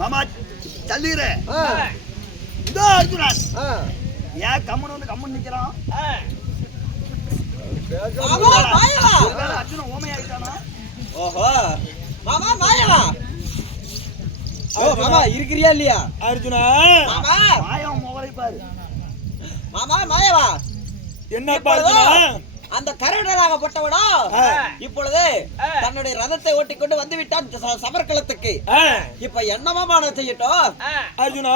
மாமா சல்லிரே இதோ அர்ஜுனன் ஏன் கம்மன் வந்து கம்மன் நிக்கிறான் அர்ஜுனன் ஓமையாயிட்டானா ஓஹோ மாமா மாயவா மாமா இருக்கிறியா இல்லையா அர்ஜுனா மாயம் மோகரை பாரு மாமா மாயவா என்னப்பா அர்ஜுனா அந்த கருடனாகப்பட்டவனோ இப்பொழுது தன்னுடைய ரதத்தை ஓட்டிக்கொண்டு வந்து விட்டான் சமர்க்களத்துக்கு. இப்ப என்னமா செய்யட்டும் அர்ஜுனா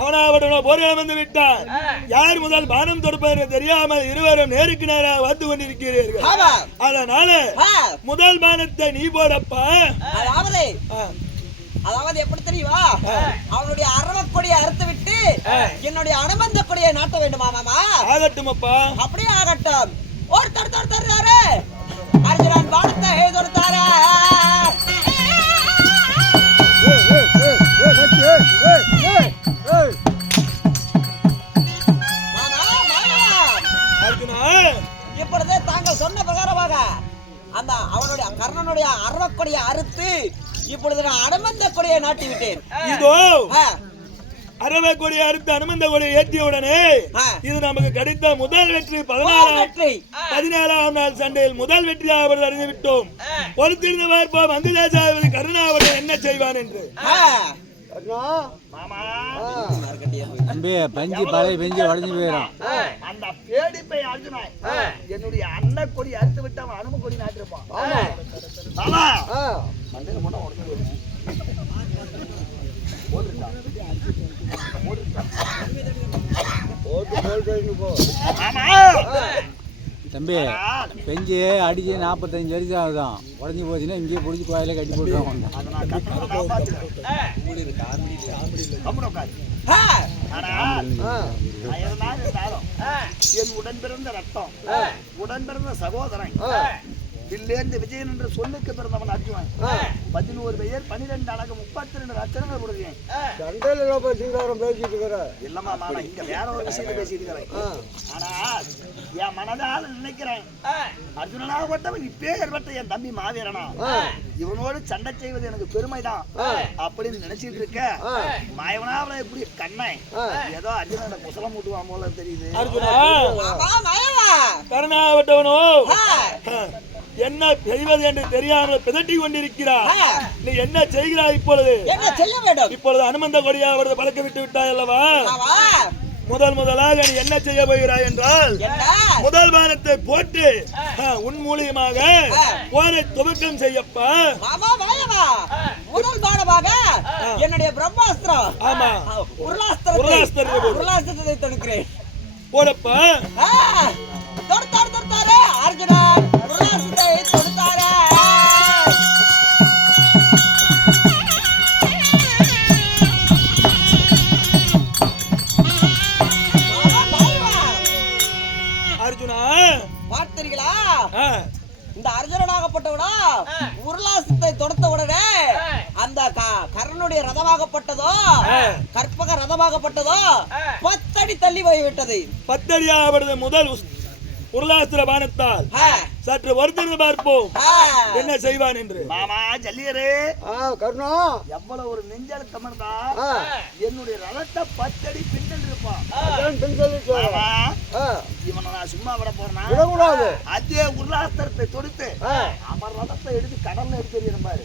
அவனாவட்டனோ போரில் வந்து விட்டான். யார் முதல் பானம் தொடுப்பது தெரியாமல் இருவரும் நேருக்கு நேராக வந்து கொண்டிருக்கிறீர்கள். அதனால முதல் பானத்தை நீ போடப்பா. அதாவது எப்படி தெரியுமா, அவனுடைய அரவக்கொடியை அறுத்து விட்டு என்னுடைய அனுமந்த கொடியை நாட்ட வேண்டுமா மாமா? ஆகட்டும் அப்பா, அப்படியே ஆகட்டும். ஒருத்தர் அர்ஜுனன் பானத்தை தொடுத்தாரா? இப்பொழுது தாங்கள் சொன்ன பிரகாரமாக அந்த அவனுடைய கர்ணனுடைய அரவக்கொடியை அறுத்து இப்பொழுது நான் அனுமந்த கொடியை நாட்டி விட்டேன். இதோ அரவ கொடியை அறுத்து அனுமந்த கொடியை ஏற்றிய உடனே இது நமக்கு கிடைத்த முதல் வெற்றி. 17ஆம் நாள் சண்டையில் முதல் வெற்றியாக அறிந்து விட்டோம். பொறுத்திருந்து பார்ப்போம் அந்த தேசாதிபதி கருணாவுடன் என்ன செய்வான் என்று. அந்த பேடிப்பை அர்ஜுனா என்னுடைய அண்ணன் கொடி அறுத்து விட்டு அவன் அனும கொடி நாட்டிருப்பான். தம்பி பெஞ்சு அடிச்சு 45 வருஷம் ஆகுதான். உடஞ்சி போச்சுன்னா இங்கேயே பிடிச்சி கோயில கட்டி போட்டுருவாங்க. என் உடன் பிறந்த ரத்தம், உடன் பிறந்த சகோதரன் வில்லேந்து விஜயன் என்ற சொல்லுக்கு பிறந்தவன் அர்ஜுனன். 11 பெயர் 12 அழகு 32 ரச்சனங்கள் கொடுக்கிறேன். இல்லமா மாமா, இங்க வேற ஒரு விஷயத்தை பேசிட்டு இருக்கிறேன். ஆனா என் மனதால் நினைக்கிறேன், அர்ஜுனனாகப்பட்டவன் இப்பேற்பட்ட என் தம்பி மாவீரனா, இவனோடு சண்டை செய்வது எனக்கு பெருமைதான் அப்படின்னு நினைச்சிட்டு இருக்க. மாயவனாவில எப்படி கண்ணன் ஏதோ அர்ஜுனோட குசலம் மூட்டுவான் போல தெரியுது. கருணாகப்பட்டவனோ என்ன செய்வது என்று தெரியாமல் பிதட்டி கொண்டிருக்கிறார். நீ என்ன செய்கிறாய் இப்பொழுது? என்ன செய்ய வேண்டும்? இப்பொழுது அனுமந்த கொடியா அவரது பழக்க விட்டு விட்டாய் அல்லவா? முதலாக நீ என்ன செய்ய போகிறாய் என்றால், முதல் பானத்தை போட்டு உன் மூலியமாக போரை துவக்கம் செய்யப்பா. முதல் பானமாக என்னுடைய பிரம்மாஸ்திரம், ஆமா உருளாஸ்திரத்தை தொடுக்கிறேன். போடப்பா. தொடுத்தாரு அர்ஜுனன் உருளாஸ்திரத்தை தொடுத்தாரு. அர்ஜுனா பார்த்தீர்களா, இந்த அர்ஜுனனாகப்பட்டவனா உருளாசத்தை தொடுத்த உடனே அந்த கர்ணனுடைய ரதமாகப்பட்டதோ கற்பக ரதமாகப்பட்டதோ 10 அடி தள்ளி போய்விட்டது. 10 அடியாவது முதல் உருளாஸ்திர பானத்தால் சற்று வருத்திருந்து பார்ப்போம் என்ன செய்வான் என்று. மாமா ஜல்லியரே கருணா, எவ்வளவு ஒரு நெஞ்சழுத்தம் இருந்தா என்னுடைய ரதத்தை 10 அடி பின்னல் இருப்பான். இவனை நான் சும்மா விட போறேன்னா அதே உருளாஸ்திரத்தை தொடுத்து அவன் ரதத்தை எடுத்து கடல்ல எடுத்து பாரு.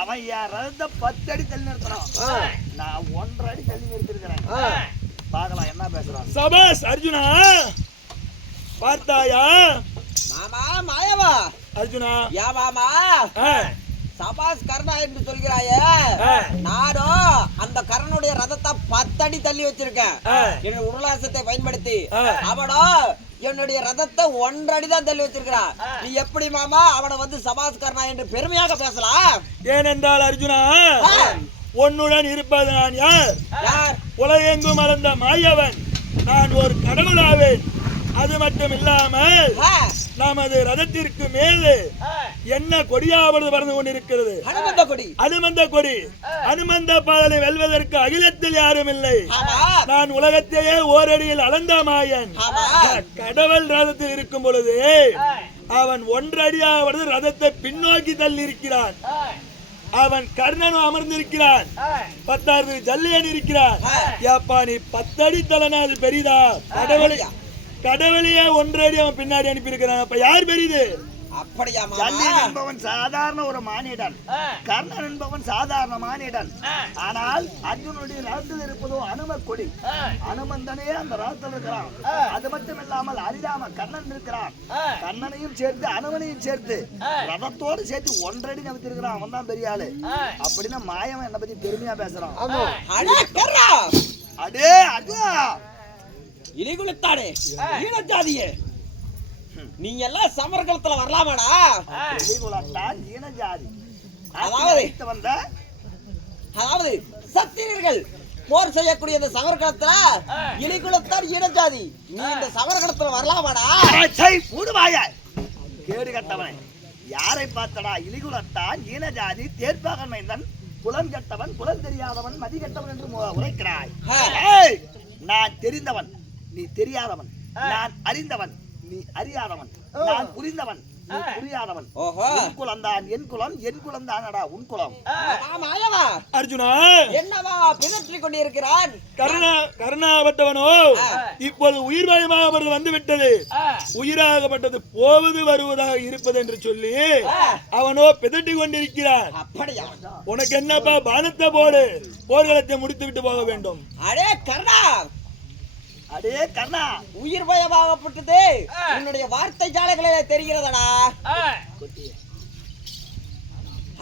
அவன் என் ரதத்தை 10 அடி தள்ளி நிறுத்தணும், நான் 1.5 அடி தள்ளி நிறுத்திருக்கிறேன். பார்க்கலாம் என்ன பேசுறான். சபாஸ் அர்ஜுனா, பார்த்தாயா மாமா மாயவா? அர்ஜுனா யா மாமா, சபாஸ் கர்ணா என்று சொல்கிறாயே, நானும் அந்த கர்ணனுடைய ரதத்தை 10 அடி தள்ளி வச்சிருக்கேன். என்னுடைய உருளாசத்தை பயன்படுத்தி அவனோ என்னுடைய ரதத்தை 1 அடி தான் தள்ளி வச்சிருக்கிறான். நீ எப்படி மாமா அவனை வந்து சபாஸ் கர்ணா என்று பெருமையாக பேசலாம்? ஏனென்றால் அர்ஜுனா, உன்னுடன் இருப்பது நான் யார்? உலகெங்கும் மறந்த மாயவன். நான் ஒரு கடவுளாவேன். அது மட்டும் இல்லாமல் நமது ரதத்திற்கு மேலே என்ன கொடியாவது பறந்து கொண்டிருக்கிறது? அனுமந்த கொடி. அனுமந்த பாதலை வெல்வதற்கு அகிலத்தில் யாரும் இல்லை. நான் உலகத்தையே ஓரடியில் அளந்த மாயன். கடவுள் ரதத்தில் இருக்கும் பொழுது அவன் 1 அடியாவது ரதத்தை பின்னோக்கி தள்ளி இருக்கிறான். அவன் கர்ணனும் அமர்ந்திருக்கிறான். 10 ஜல்லியன் இருக்கிறான். ஏப்பா நீ 10 அடி தலனாது பெரிதா? கடவுளையே 1 அடி அவன் பின்னாடி அனுப்பி இருக்கிறான். அப்ப யார் பெரிது? ஜல்லியன் என்பவன் சாதாரண ஒரு மானிடன், கர்ணன் என்பவன் சாதாரண மானிடன். ஆனால் அர்ஜுனுடைய ரதத்தில் இருப்பதோ அனும கொடி. அனுமந்தனே அந்த ரதத்தில் இருக்கிறான். அது மட்டும் இல்லாமல் அரிதாம கர்ணன் இருக்கிறான். கர்ணனையும் சேர்த்து அனுமனையும் சேர்த்து ரதத்தோடு சேர்த்து 1 அடி நம்பித்திருக்கிறான். அவன் தான் பெரிய ஆளு. அப்படின்னா மாயவன் என்ன பத்தி பெருமையா பேசுறான். அடே அர்ஜுனா, இலிகுலத்தானே ஈனஜாதியே, நீங்க எல்லாம் சமரகலத்துல வரலாமாடா? இலிகுலத்தான் ஈனஜாதி. அதாவது சத்திரியர்கள் போர் செய்யக்கூடிய இந்த சமரகலத்துல இலிகுலத்தான் ஈனஜாதி. நீ இந்த சமரகலத்துல வரலாமாடா? கேடு கட்டவன் யாரை பார்த்தடா? இலிகுலத்தான் ஈனஜாதி, தேர்ப்பாகன் மைந்தன், குலம் கட்டவன், குலம் தெரியாதவன், மதி கட்டவன் என்று உரைக்கிறாய். நான் தெரிந்தவன், நீ தெரியாதவன். நான் அறிந்தவன், நீ அறியாதவன். நான் புரிந்தவன், நீ புரியாதவன். உன் குலம் தான் என் குலம், என் குலம் தானடா உன் குலம். அர்ஜுனா, என்னவா பிதற்றிக் கொண்டிருக்கிறான்? கருணாபட்டவனோ இப்போது உயிர் பயமாக வந்து விட்டது. உயிராகப்பட்டது போவது வருவதாக இருப்பது என்று சொல்லி அவனோ பிதட்டி கொண்டிருக்கிறான். அப்படியா? உனக்கு என்னப்பா? பானத்தை போடு, போர்க்களத்தை முடித்து விட்டு போக வேண்டும். அடே கர்ணா, அடே கர்ணா, உயிர் பயமாகப்பட்டது உன்னுடைய வார்த்தை ஜாலங்களே தெரிகிறதடா.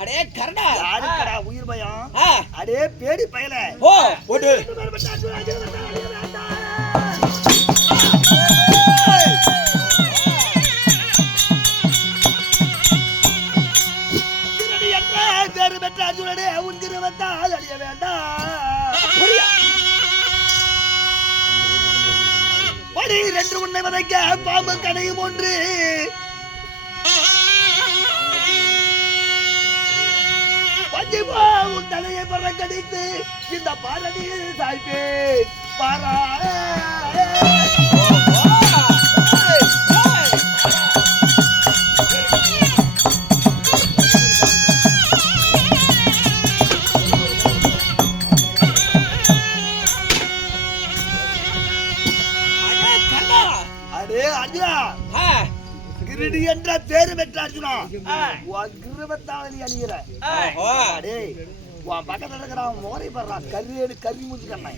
அடே கர்ணா, யாருக்கடா உயிர் பயம்? அடே பேடி பயல. ஓ போடு. அர்ஜுனனே, உன் திருவத்தால் அழிய வேண்டாம். படி 2 உன்னை வதைக்க பாம்பு கடையும் 1. பஞ்சிபோ உன் தலையை பறக்கடித்து இந்த பாரதியில் சாய்ப்பேன் பாரா. கிரீடி என்ற பேரு பெற்ற அர்ஜுனா, கிருபத்தாளி அணிகிற உன் பக்கத்துல இருக்கிறான் மோரை படுறான். கறி மூச்சு கண்ணாய்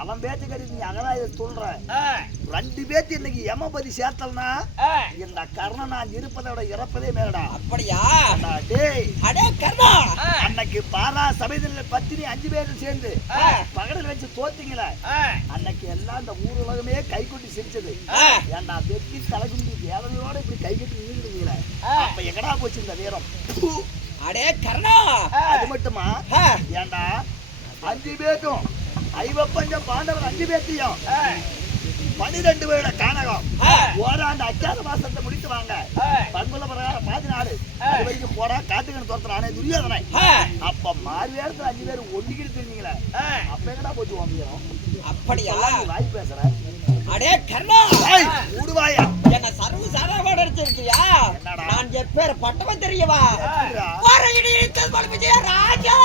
அவன் பேச்சு கறி நீ அகலாய சொல்ற. 2 பேத்து இன்னைக்கு எமபதி சேர்த்தல்னா இந்த கர்ணன் நான் இருப்பதோட இறப்பதே மேலடா. அப்படியா? அன்னைக்கு பாரா சபையில பத்தினி 5 பேரும் சேர்ந்து பகலில் வச்சு தோத்தீங்களே, அன்னைக்கு எல்லாம் இந்த ஊர் உலகமே கை கொட்டி சிரிச்சது. ஏன்டா வெட்டி தலைகுண்டி வேதனையோட இப்படி கை கட்டி நின்றுங்களே, அப்ப எங்கடா போச்சு இந்த வீரம்? அடே கர்ணா, அது மட்டுமா? ஏண்டா 5 பேருக்கும் ஐவப்பஞ்சம் பாண்டவர் 5 பேர்த்தையும் 12 பேரோட கானகம் ஓராண்டு அச்சாத மாசத்தை முடித்து வாங்க. பண்புல பிரகாரம் 14 அது வரைக்கும் போடா காட்டுக்கணும் தோர்த்தனானே துரியோதனை. அப்ப மாறு வேடத்துல 5 பேர் ஒண்டிக்கிட்டு தெரிஞ்சீங்களே, அப்ப எங்கடா போச்சு உன் வீரம்? அப்படியா? வாய் பேசுற. அடே கர்ணா, ஊடுவாயா என்ன சர்வ சாதாரண அடிச்சிருக்கியா? நான் எப்பேர் பட்டவன் தெரியவா? போரையிடி இழுத்தல் போல விஜய ராஜா.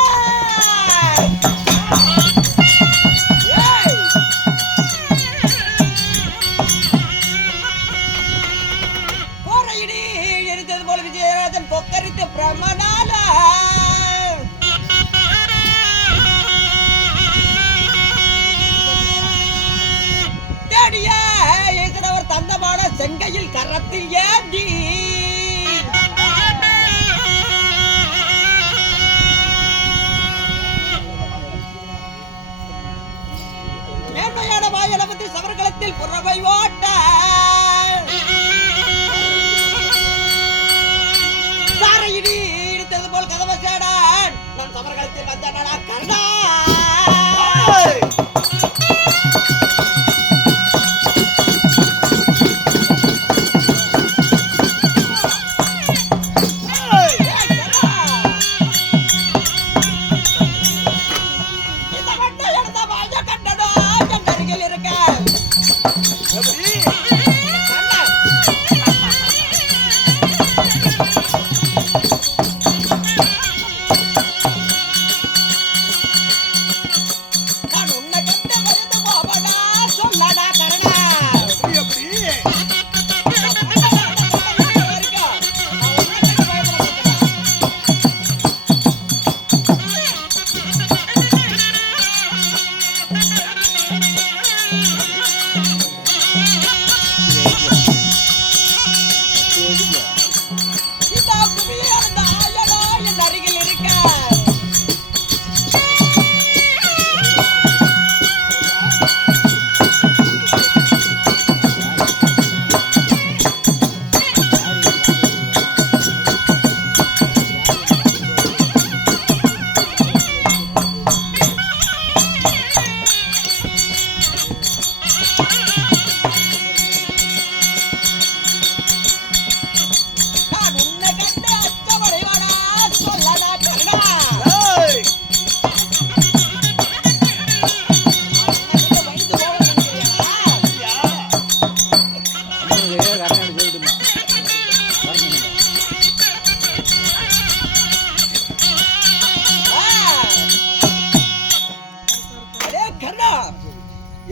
போரையிடி இழுத்தல் போல விஜயராஜன் கொக்கரித்து பிரமணால தந்தமான செங்கையில் கரத்தில் ஏந்தி புறவை ஓட்ட சாரையிடி இடித்தது போல் கதவை சேடான் நான் சமர்காலத்தில் வந்தேனடா கர்ணா.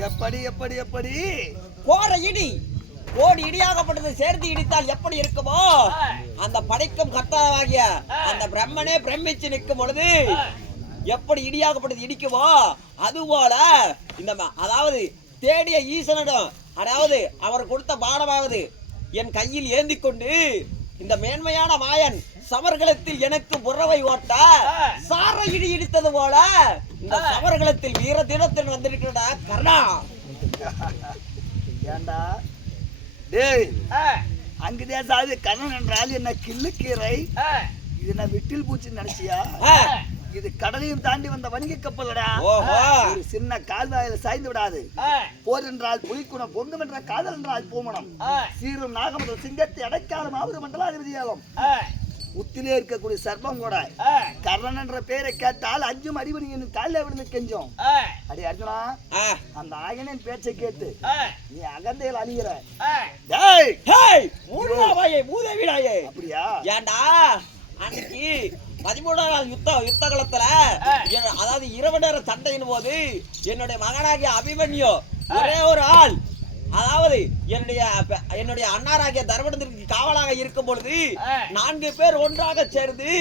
எப்படி எப்படி எப்படி கோர இடி கோடி இடியாகப்பட்டது சேர்த்து இடித்தால் எப்படி இருக்குமோ அந்த படைக்கும் கர்த்தாவாகிய அந்த பிரம்மனே பிரமிச்சு நிற்கும் பொழுது எப்படி இடியாகப்பட்டது இடிக்குமோ அதுபோல இந்த அதாவது தேடிய ஈசனிடம் அதாவது அவர் கொடுத்த பாடமாவது என் கையில் ஏந்தி கொண்டு இந்த மேன்மையான மாயன் சமர்களத்தில் எனக்கு புறவை ஓட்ட சார இடி இடித்தது போல இந்த சமர்களத்தில் வீர தினத்தில் வந்திருக்கிறடா கர்ணா. ஏண்டா டேய் அங்குதே சாது கண்ணன் என்றால் என்ன கிள்ளுக்கீரை இது நான் விட்டில் பூச்சி நினைச்சியா? இது கடலையும் தாண்டி வந்த வணிக கப்பலடா. ஒரு சின்ன கால்வாயில சாய்ந்து விடாது. போர் என்றால் புலிக்குணம், பொங்கும் என்ற காதல் என்றால் பூமணம், சீரும் நாகமதம் சிங்கத்தை அடைக்காலம் ஆவது மண்டலாதிபதியாகும். உத்திலே இருக்கக்கூடிய சர்ப்பம் கூட கர்ணன் என்ற பெயரை கேட்டால் அஞ்சும் அறிவனின் காலில் விழுந்து கெஞ்சோம். அடி அர்ஜுனா, அந்த ஆயனின் பேச்சை கேட்டு நீ அகந்தையில் அழிகிற. அப்படியா? ஏண்டா அன்னைக்கு 13ஆம் நாள் யுத்த காலத்துல அதாவது இரவு நேர சண்டையின் போது என்னுடைய மகனாகிய அபிமன்யு ஒரே ஒரு ஆள் அதாவது என்னுடைய அண்ணாராகிய தர்மபுரத்திற்கு காவலாக இருக்கும் பொழுது 4 பேர் ஒன்றாக சேர்ந்து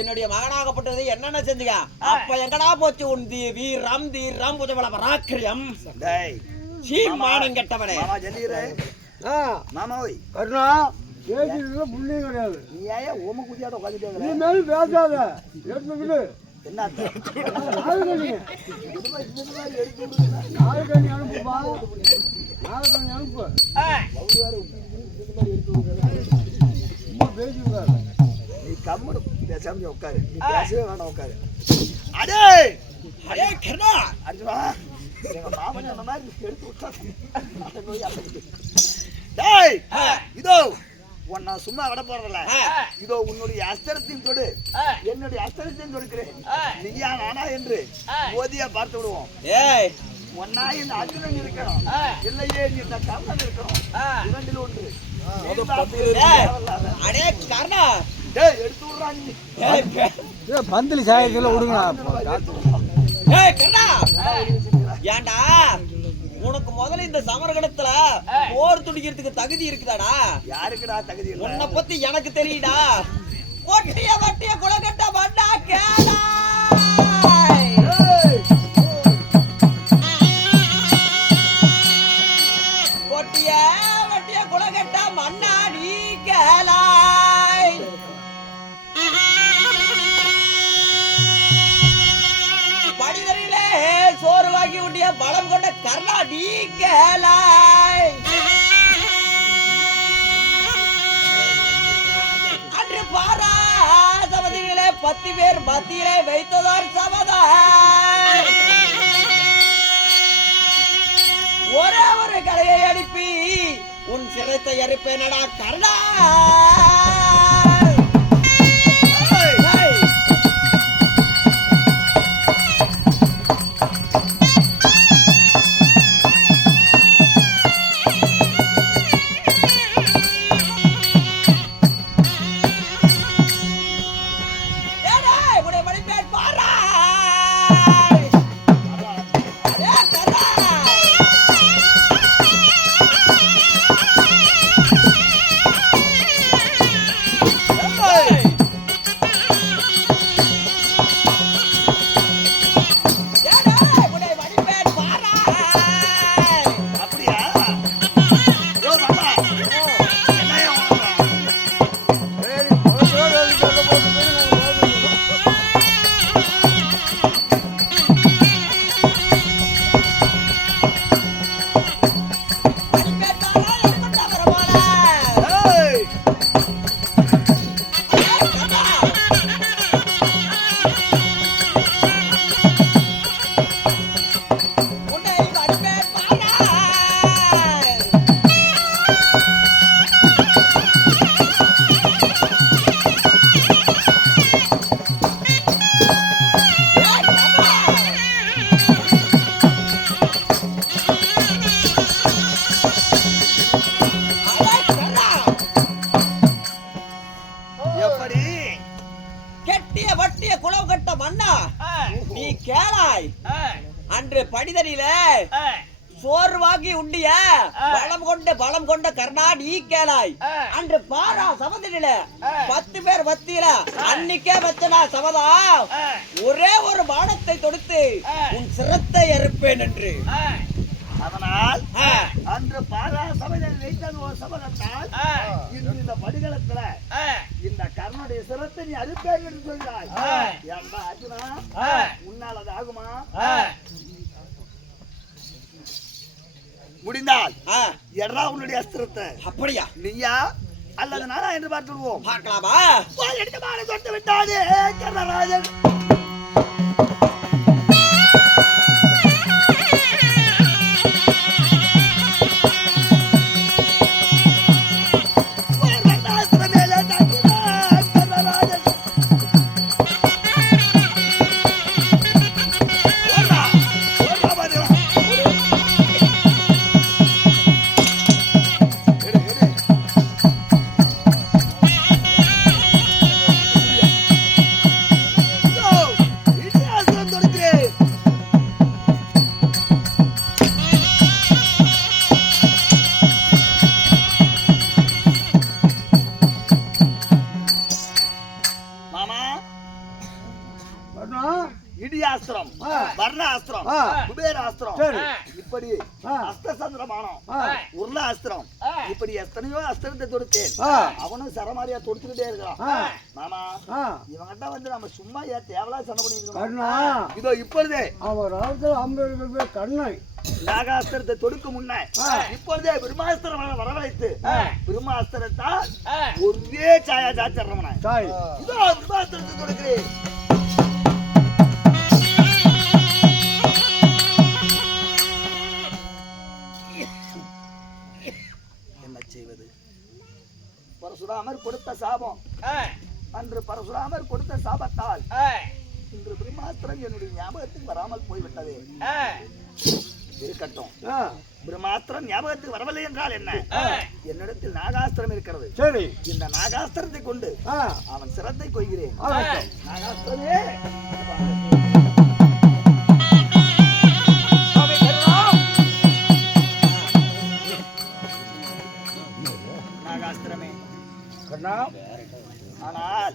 என்னுடைய மகனாகப்பட்டது என்னென்ன செஞ்சுங்க. அப்ப எங்கடா போச்சு உன் வீரம் தீரம் புஜபல பராக்கிரியம் மானம் கெட்டவனே. மாமாவை கருணா பேசிட்டு புள்ளி கிடையாது. நீ ஏன் ஓம குதியாட்ட உட்காந்துட்டே நீ மேலும் பேசாத எடுத்துக்கிட்டு என்ன நாளைக்கு அனுப்புப்பா, நாளைக்கு அனுப்பு. சும்மா பேசிவிடாத. நீ கம்முனு பேசாம உட்காரு, நீ பேசவே வேண்டாம் உட்காரு. அடே அடே கர்ணா அர்ஜுனா, எங்க மாமன் அந்த மாதிரி எடுத்து விட்டாங்க. டேய் இதோ உன்னை சும்மா விட போறதில்ல. இதோ உன்னுடைய அஸ்திரத்தின் தொடு, என்னுடைய அஸ்திரத்தையும் தொடுக்கிறேன். நீயா நானா என்று ஓதியா பார்த்து விடுவோம். ஒன்னா இந்த அர்ஜுனன் இருக்கணும், இல்லையே இந்த கர்ணன் இருக்கணும். இரண்டில் ஒன்று. அடே கர்ணா, டேய் எடுத்து விடுறாங்க. பந்தலி சாயத்துல விடுங்க. ஏண்டா உனக்கு முதல்ல இந்த சமரகணத்துல போர் துடிக்கிறதுக்கு தகுதி இருக்குதாடா? யாருக்குடா தகுதி? உன்னை பத்தி எனக்கு தெரியுடா. ஒட்டிய வட்டிய குலகட்ட மண்ணா கேளா. ஒட்டிய வட்டிய குலகட்ட மண்ணா நீ கேளாய். படிதறிலே சோறுவாகி உண்டிய பலம் கொண்ட கர்ணா நீ கேளாய். அன்று பாரா சபதிகளே 10 பேர் மத்தியிலே வைத்ததார் சபதம். ஒரே ஒரு கலையை அனுப்பி உன் சிரத்தை அறுப்பேனடா கர்ணா. அன்று படிதனில சோர்வாகி உண்டிய பலம் கொண்ட கர்ணா நீ கேளாய். அன்று பாரா சபதில 10 பேர் மத்தியில அன்னைக்கே வச்சனா சபதம். ஒரே ஒரு பானத்தை தொடுத்து உன் சிரத்தை அறுப்பேன் என்று. அதனால் அன்று பாரா சபையில் வைத்தது ஒரு சபதத்தால் இந்த படிகளத்துல இந்த கர்ணனுடைய சிரத்தை நீ அறுப்பேன் என்று சொல்கிறாய். ஏன்பா அர்ஜுனா, உன்னால் அது ஆகுமா? முடிந்தால் எடா உன்னுடைய அஸ்திரத்தை. அப்படியா? நீயா அல்லது நானா என்று பார்த்துடுவோம். பார்க்கலாமா? எடுத்து மாலை தொட்டு விட்டாதே கர்ணராஜன். இடியாஸ்திரம், வர்ணாஸ்திரம், குபேராஸ்திரம், இப்படி அஸ்திரசந்திரமானம், உருளாஸ்திரம், இப்படி எத்தனையோ அஸ்திரத்தை தொடுத்தேன். அவனும் சரமாரியா தொடுத்துக்கிட்டே இருக்கான். மாமா, இவங்கிட்ட வந்து நம்ம சும்மா ஏன் தேவலா சண்டை பண்ணிட்டு இருக்கோம். இதோ இப்பொழுதே நாகாஸ்திரத்தை தொடுக்க முன்ன இப்பொழுதே பிரம்மாஸ்திரம் வரவழைத்து பிரம்மாஸ்திரத்தால் ஒரே சாயா சாச்சரமன இதோ பிரம்மாஸ்திரத்தை தொடுக்கிறேன். என்ன செய்வது? பரசுராமர் கொடுத்த சாபம். அன்று பரசுராமர் கொடுத்த சாபத்தால் இன்று பிரம்மாஸ்திரம் என்னுடைய ஞாபகத்துக்கு வராமல் போய்விட்டது. இருக்கட்டும், பிரம்மாஸ்திரம் ஞாபகத்துக்கு வரவில்லை என்றால் என்ன? என்னிடத்தில் நாகாஸ்திரம் இருக்கிறது. சரி, இந்த நாகாஸ்திரத்தை கொண்டு அவன் சிரத்தை கொய்கிறேன். நாகாஸ்திரமே நாகாஸ்திரமே. ஆனால்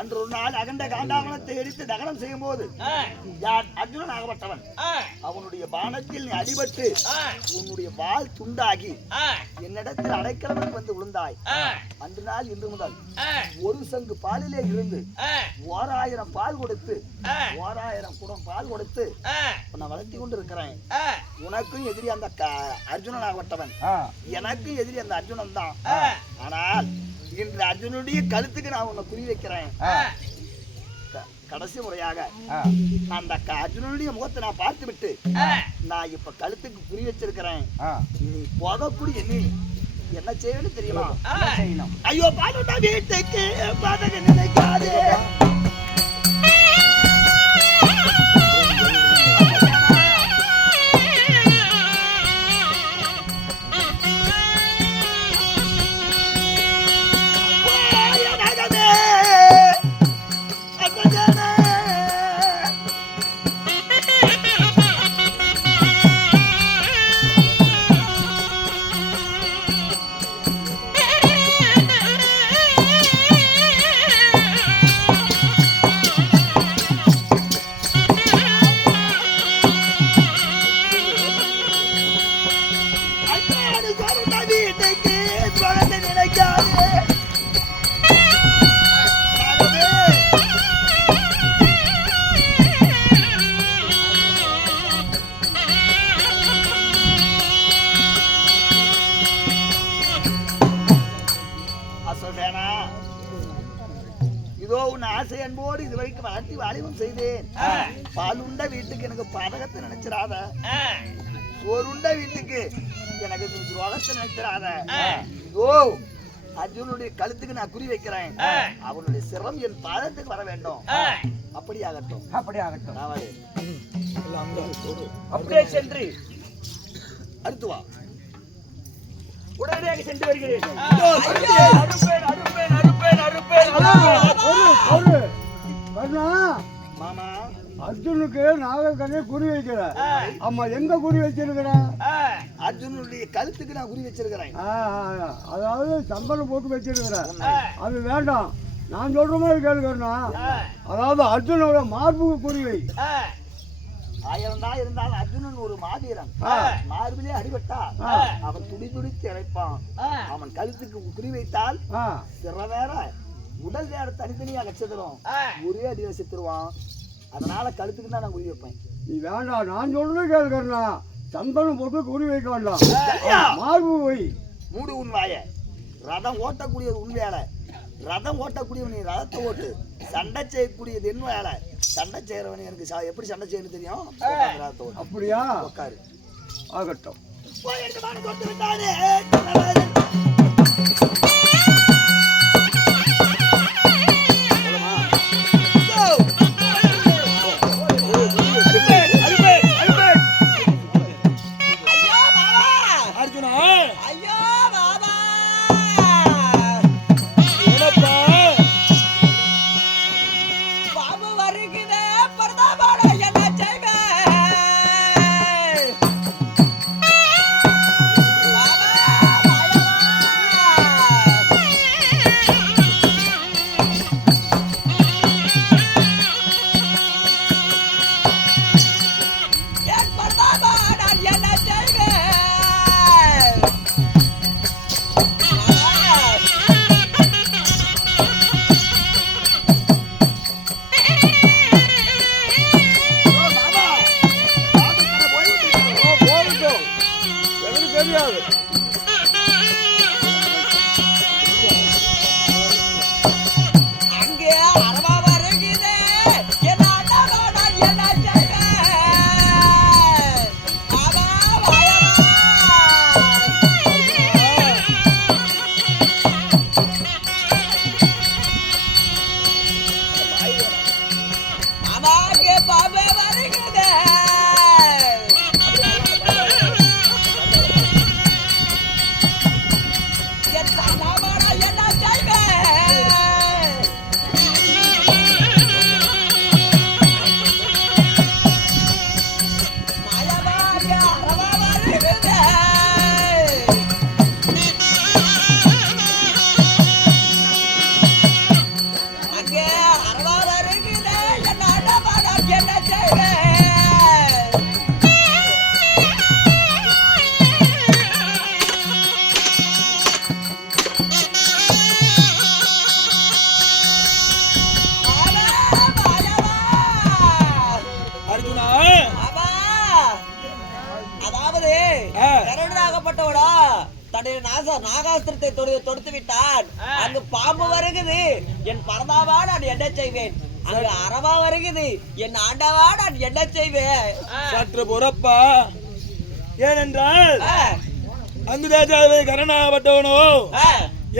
அன்று ஒரு நாள் அர்ஜுனன் அகண்ட காண்டாமணத்தை எரித்து தகனம் செய்யும் போது யார் அர்ஜுனன் ஆகப்பட்டவன் அவனுடைய பானத்தில் நீ அடிபட்டு உன்னுடைய வால் துண்டாகி என்னிடத்தில் அடைக்கலவன் வந்து விழுந்தாய். அன்று நாள் இன்று முதல் ஒரு சங்கு பாலிலே இருந்து 1000 பால் கொடுத்து 1000 குடம் பால் கொடுத்து நான் வளர்த்தி கொண்டு இருக்கிறேன். உனக்கும் எதிரி அந்த அர்ஜுனன் ஆகப்பட்டவன், எனக்கும் எதிரி அந்த அர்ஜுனன் தான். ஆனால் இன்று அர்ஜுனுடைய கழுத்துக்கு நான் உன்னை குறி வைக்கிறேன். கடைசி முறையாக அந்த அர்ஜுனுடைய முகத்தை நான் பார்த்து விட்டு நான் இப்ப கழுத்துக்கு குறி வச்சிருக்கிறேன். நீ போதக்கூடி என்ன செய்யணும் தெரியுமா? ஐயோ பாலுடா வீட்டுக்கு பாதக நினைக்காதே. இதோ உன் ஆசை அன்போடு இதுவரைக்கும் வளர்த்தி வாலிபம் செய்தேன். பாலுண்ட வீட்டுக்கு எனக்கு பாதகத்தை நினைச்சிடாத, சோறுண்ட வீட்டுக்கு எனக்கு துரோகத்தை நினைச்சிடாத. இதோ அர்ஜுனுடைய கழுத்துக்கு நான் குறி வைக்கிறேன். அவனுடைய சிரம் என் பாதத்துக்கு வர வேண்டும். அப்படியாகட்டும், அப்படியாகட்டும். அப்படியே சென்று அடுத்து வா. உடனடியாக சென்று வருகிறேன். மாமா அர்ஜுனுக்கு நாகக்கண்ணே குறி வைக்கிற. அம்மா எங்க குறி வச்சிருக்கிற? அர்ஜுனுடைய கழுத்துக்கு நான் குறி வச்சிருக்கிறேன். அதாவது சம்பளம் போட்டு வச்சிருக்கிற. அது வேண்டாம், நான் சொல்ற மாதிரி கேளுக்கண்ணா. அதாவது அர்ஜுனோட மார்புக்கு குறி வை. 1000 தான் இருந்தாலும் அர்ஜுனன் ஒரு மாவீரன். மார்பிலே அடிபட்டா அவன் துடி துடித்து இழைப்பான். அவன் கழுத்துக்கு குறி வைத்தால் சிற வேற உடல் வேற தனித்தனியா கச்சதுரும் ஒரே அடியில செத்துருவான். அதனால கழுத்துக்கு தான் நான் குறி வைப்பேன். நீ வேண்டாம், நான் சொல்றது கேளுக்கண்ணா. சந்தனம் போட்டு குறி வைக்க வேண்டாம், மார்பு வை. மூடு உன் வாய. ரதம் ஓட்டக்கூடியது உன் வேலை. ரதம் ஓட்டக்கூடியவன் நீ ரதத்தை ஓட்டு. சண்டை செய்யக்கூடியது என்ன வேலை? சண்டை செய்யறவன் எனக்கு எப்படி சண்டை செய்யணும் தெரியும். அப்படியா? உட்காரு. ஆகட்டும். அப்படிப்பட்டவடா தன்னுடைய நாகாஸ்திரத்தை தொடுத்து விட்டான். அங்கு பாம்பு வருகிறது, என் பரதாவா நான் என்ன செய்வேன்? அங்கு அரவா வருகிறது, என் ஆண்டவா நான் என்ன செய்வேன்? சற்று பொறப்பா. ஏனென்றால் அங்கு தேஜாவை கரணாகப்பட்டவனோ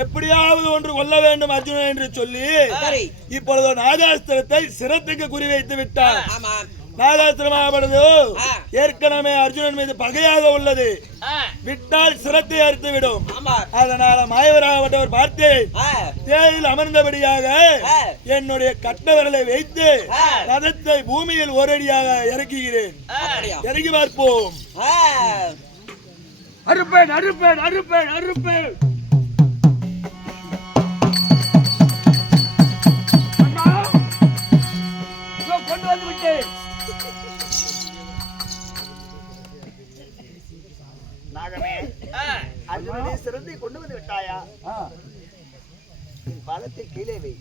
எப்படியாவது ஒன்று கொல்ல வேண்டும் அர்ஜுனன் என்று சொல்லி இப்பொழுது நாகாஸ்திரத்தை சிரத்துக்கு குறிவைத்து விட்டான். நாகாஸ்திரமாகப்படுது ஏற்கனவே அர்ஜுனன் மீது பகையாக உள்ளது. விட்டால் சிரத்தை அறுத்து விடும். அதனால மாயவராகப்பட்டவர் பார்த்து தேயில் அமர்ந்தபடியாக என்னுடைய கட்டவரலை வைத்து ரதத்தை பூமியில் ஓரடியாக இறக்குகிறேன். இறங்கி பார்ப்போம். அறுப்பேன் அறுப்பேன் அறுப்பேன் அறுப்பேன். கொண்டு வந்து விட்டேன். நாகமே, அர்ஜுனனை சிறந்தை கொண்டு வந்து விட்டாயா? பாதத்தை கீழே வை.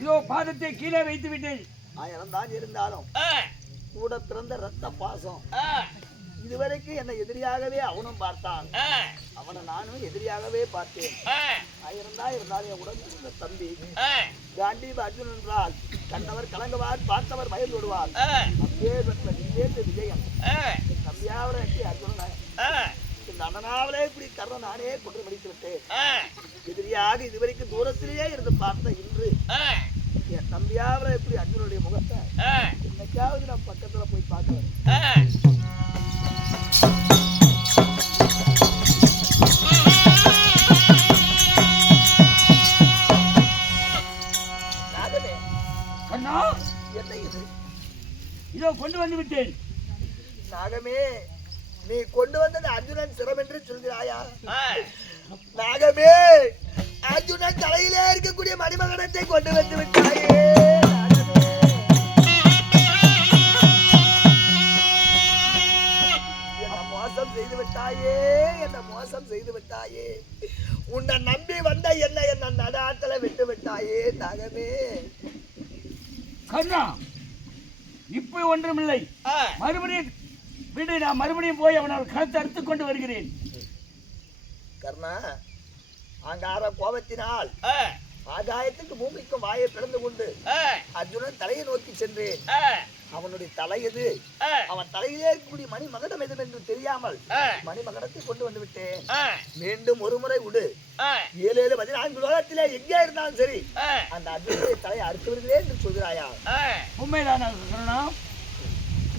இதோ பாதத்தை கீழே வைத்து விட்டேன். 1000 தான் இருந்தாலும் கூட பிறந்த ரத்த பாசம். இதுவரைக்கும் என்னை எதிரியாகவே அவனும் பார்த்தான், அவனை நானும் எதிரியாகவே பார்த்தேன். 1000 தான் இருந்தாலும் என் உடன் இருந்த தம்பி காண்டீப அர்ஜுன் என்றால் கண்டவர் கலங்குவார், பார்த்தவர் மயில் விடுவார். அப்பேற்பட்ட விஜயம் தம்பியாவிட அர்ஜுனன் இந்த அண்ணனாவிலே இப்படி கர்ண நானே கொண்டு முடித்து விட்டேன். எதிரியாக இதுவரைக்கும் தூரத்திலேயே இருந்து பார்த்த இன்று என் தம்பியாவில எப்படி அர்ஜுனுடைய முகத்தை என்னைக்காவது நான் பக்கத்துல போய் பார்க்கிறேன். என்ன இது? இதோ கொண்டு வந்து விட்டேன். நாகமே, நீ கொண்டு வந்தது அர்ஜுனன் சிரம் என்று சொல்கிறாயா? நாகமே, அர்ஜுனன் தலையிலே இருக்கக்கூடிய மணிமகனத்தை கொண்டு வந்து விட்டாயே. என்ன மோசம் செய்து விட்டாயே, என்ன மோசம் செய்து விட்டாயே. உன்னை நம்பி வந்த என்ன நடாத்தல விட்டு விட்டாயே. நாகமே கண்ணா, இப்ப ஒன்றுமில்லை. மறுபடியும் விடு, நான் மறுபடியும் போய் அவனால் கழுத்தை அறுத்து கொண்டு வருகிறேன். கர்ணா, அங்கார கோபத்தினால் ஆகாயத்துக்கு பூமிக்கும் வாயை பிளந்து கொண்டு அர்ஜுனன் தலையை நோக்கி சென்றேன். அவனுடைய தலை எது, அவன் தலையிலே இருக்கக்கூடிய மணி மகடம் எது என்று தெரியாமல் மணி மகடத்தை கொண்டு வந்து விட்டேன். மீண்டும் ஒரு முறை விடு. 7 14 உலகத்திலே எங்கே இருந்தாலும் சரி அந்த அர்ஜுனுடைய தலையை அறுத்து வருகிறேன் என்று சொல்கிறாயா? உண்மைதானா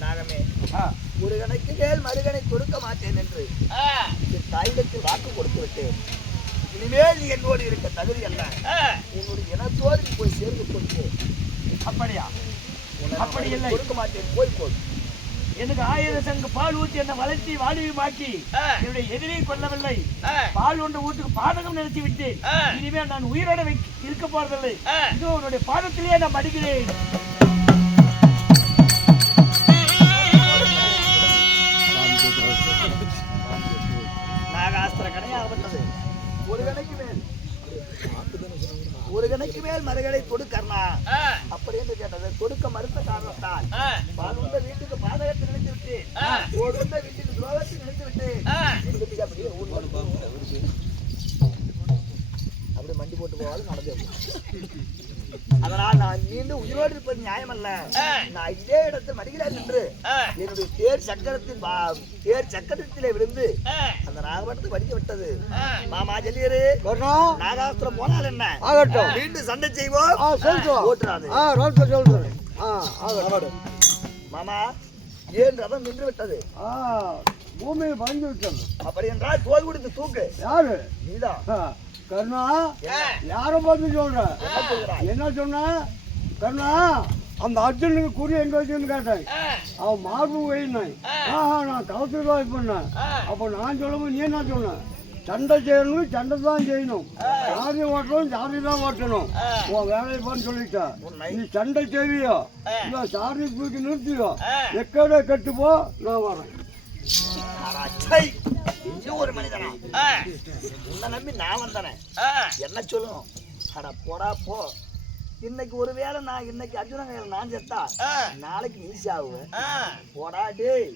நாகமே, ஒரு கணக்கு மேல் மறுகணை கொடுக்க மாட்டேன் என்று தாயிடத்தில் வாக்கு கொடுத்து விட்டேன். இனிமேல் நீ என்னோடு இருக்க தகுதி அல்ல. உன்னுடைய இனத்தோடு போய் சேர்ந்து கொண்டு. அப்படியா? அப்படி இல்லை, கொடுக்க மாட்டேன், போய் போய். எனக்கு 1000 சங்கு பால் ஊற்றி என்ன வளர்ச்சி வாடியுமாக்கி என்னுடைய எதிரியை கொல்லவில்லை. பால் ஒன்று ஊற்றுக்கு பாதகம் நிறுத்தி விட்டேன். இனிமேல் நான் உயிரோட இருக்க போறதில்லை. இதோ உன்னுடைய பாதத்திலேயே நான் மடிக்கிறேன். நாகாஸ்திர கணையாகப்பட்டது. ஒரு கணைக்கு மேல் மறுகளை கொடுக்கறனா அப்படி என்று கேட்டது. கொடுக்க மறுத்த காரணத்தால் பாலுண்ட வீட்டுக்கு பாதகத்தை நினைத்து விட்டு, ஓடுண்ட வீட்டுக்கு துரோகத்தை நினைத்து விட்டு அப்படி மண்டி போட்டு போவாலும் நடந்தது. அதனால் நான் மீண்டும் உயிரோடு இருப்பது நியாயம் அல்ல. நான் இதே இடத்தில் மடிகிறார் என்று என்னுடைய தேர் சக்கரத்திலே விழுந்து அந்த நாகப்பட்டத்தை வடிக்க விட்டது. மாமா ஜல்லியரு, நாகாஸ்திரம் போனால் என்ன ஆகட்டும், மீண்டும் சண்டை செய்வோம். மாமா, ஏன் ரதம் நின்று விட்டது? பூமியில் பறந்து விட்டது. அப்படி என்றால் தோல் கொடுத்து தூக்கு. யாரு? நீதான். கருணா, யார பார்த்து சொல்ற? என்ன சொன்ன? கருணா, அந்த அர்ஜுனுக்கு குறி எங்க வச்சுன்னு கேட்டேன். அவன் மார்பு வைனான். நான் கவுத்துதான் பண்ணேன். அப்ப நான் சொல்லும்போது நீ என்ன சொன்ன? சண்டை செய்யணும், சண்டை தான் செய்யணும். சாரி ஓட்டணும், சாரி தான் ஓட்டணும். உன் வேலையை பண்ண சொல்லிட்டேன். நீ சண்டை செய்வியோ இல்ல சாரி தூக்கி நிறுத்தியோ எக்கடை கட்டுப்போ, நான் வரேன். ஒரு மனிதனா உன்னை நம்பி நான் வந்தனே, என்ன சொல்லணும்? அட போடா போ. இன்னைக்கு ஒருவேளை நான் இன்னைக்கு அர்ஜுனன் நான் செத்தா நாளைக்கு நீ சாவுவேன். போடா டேய்.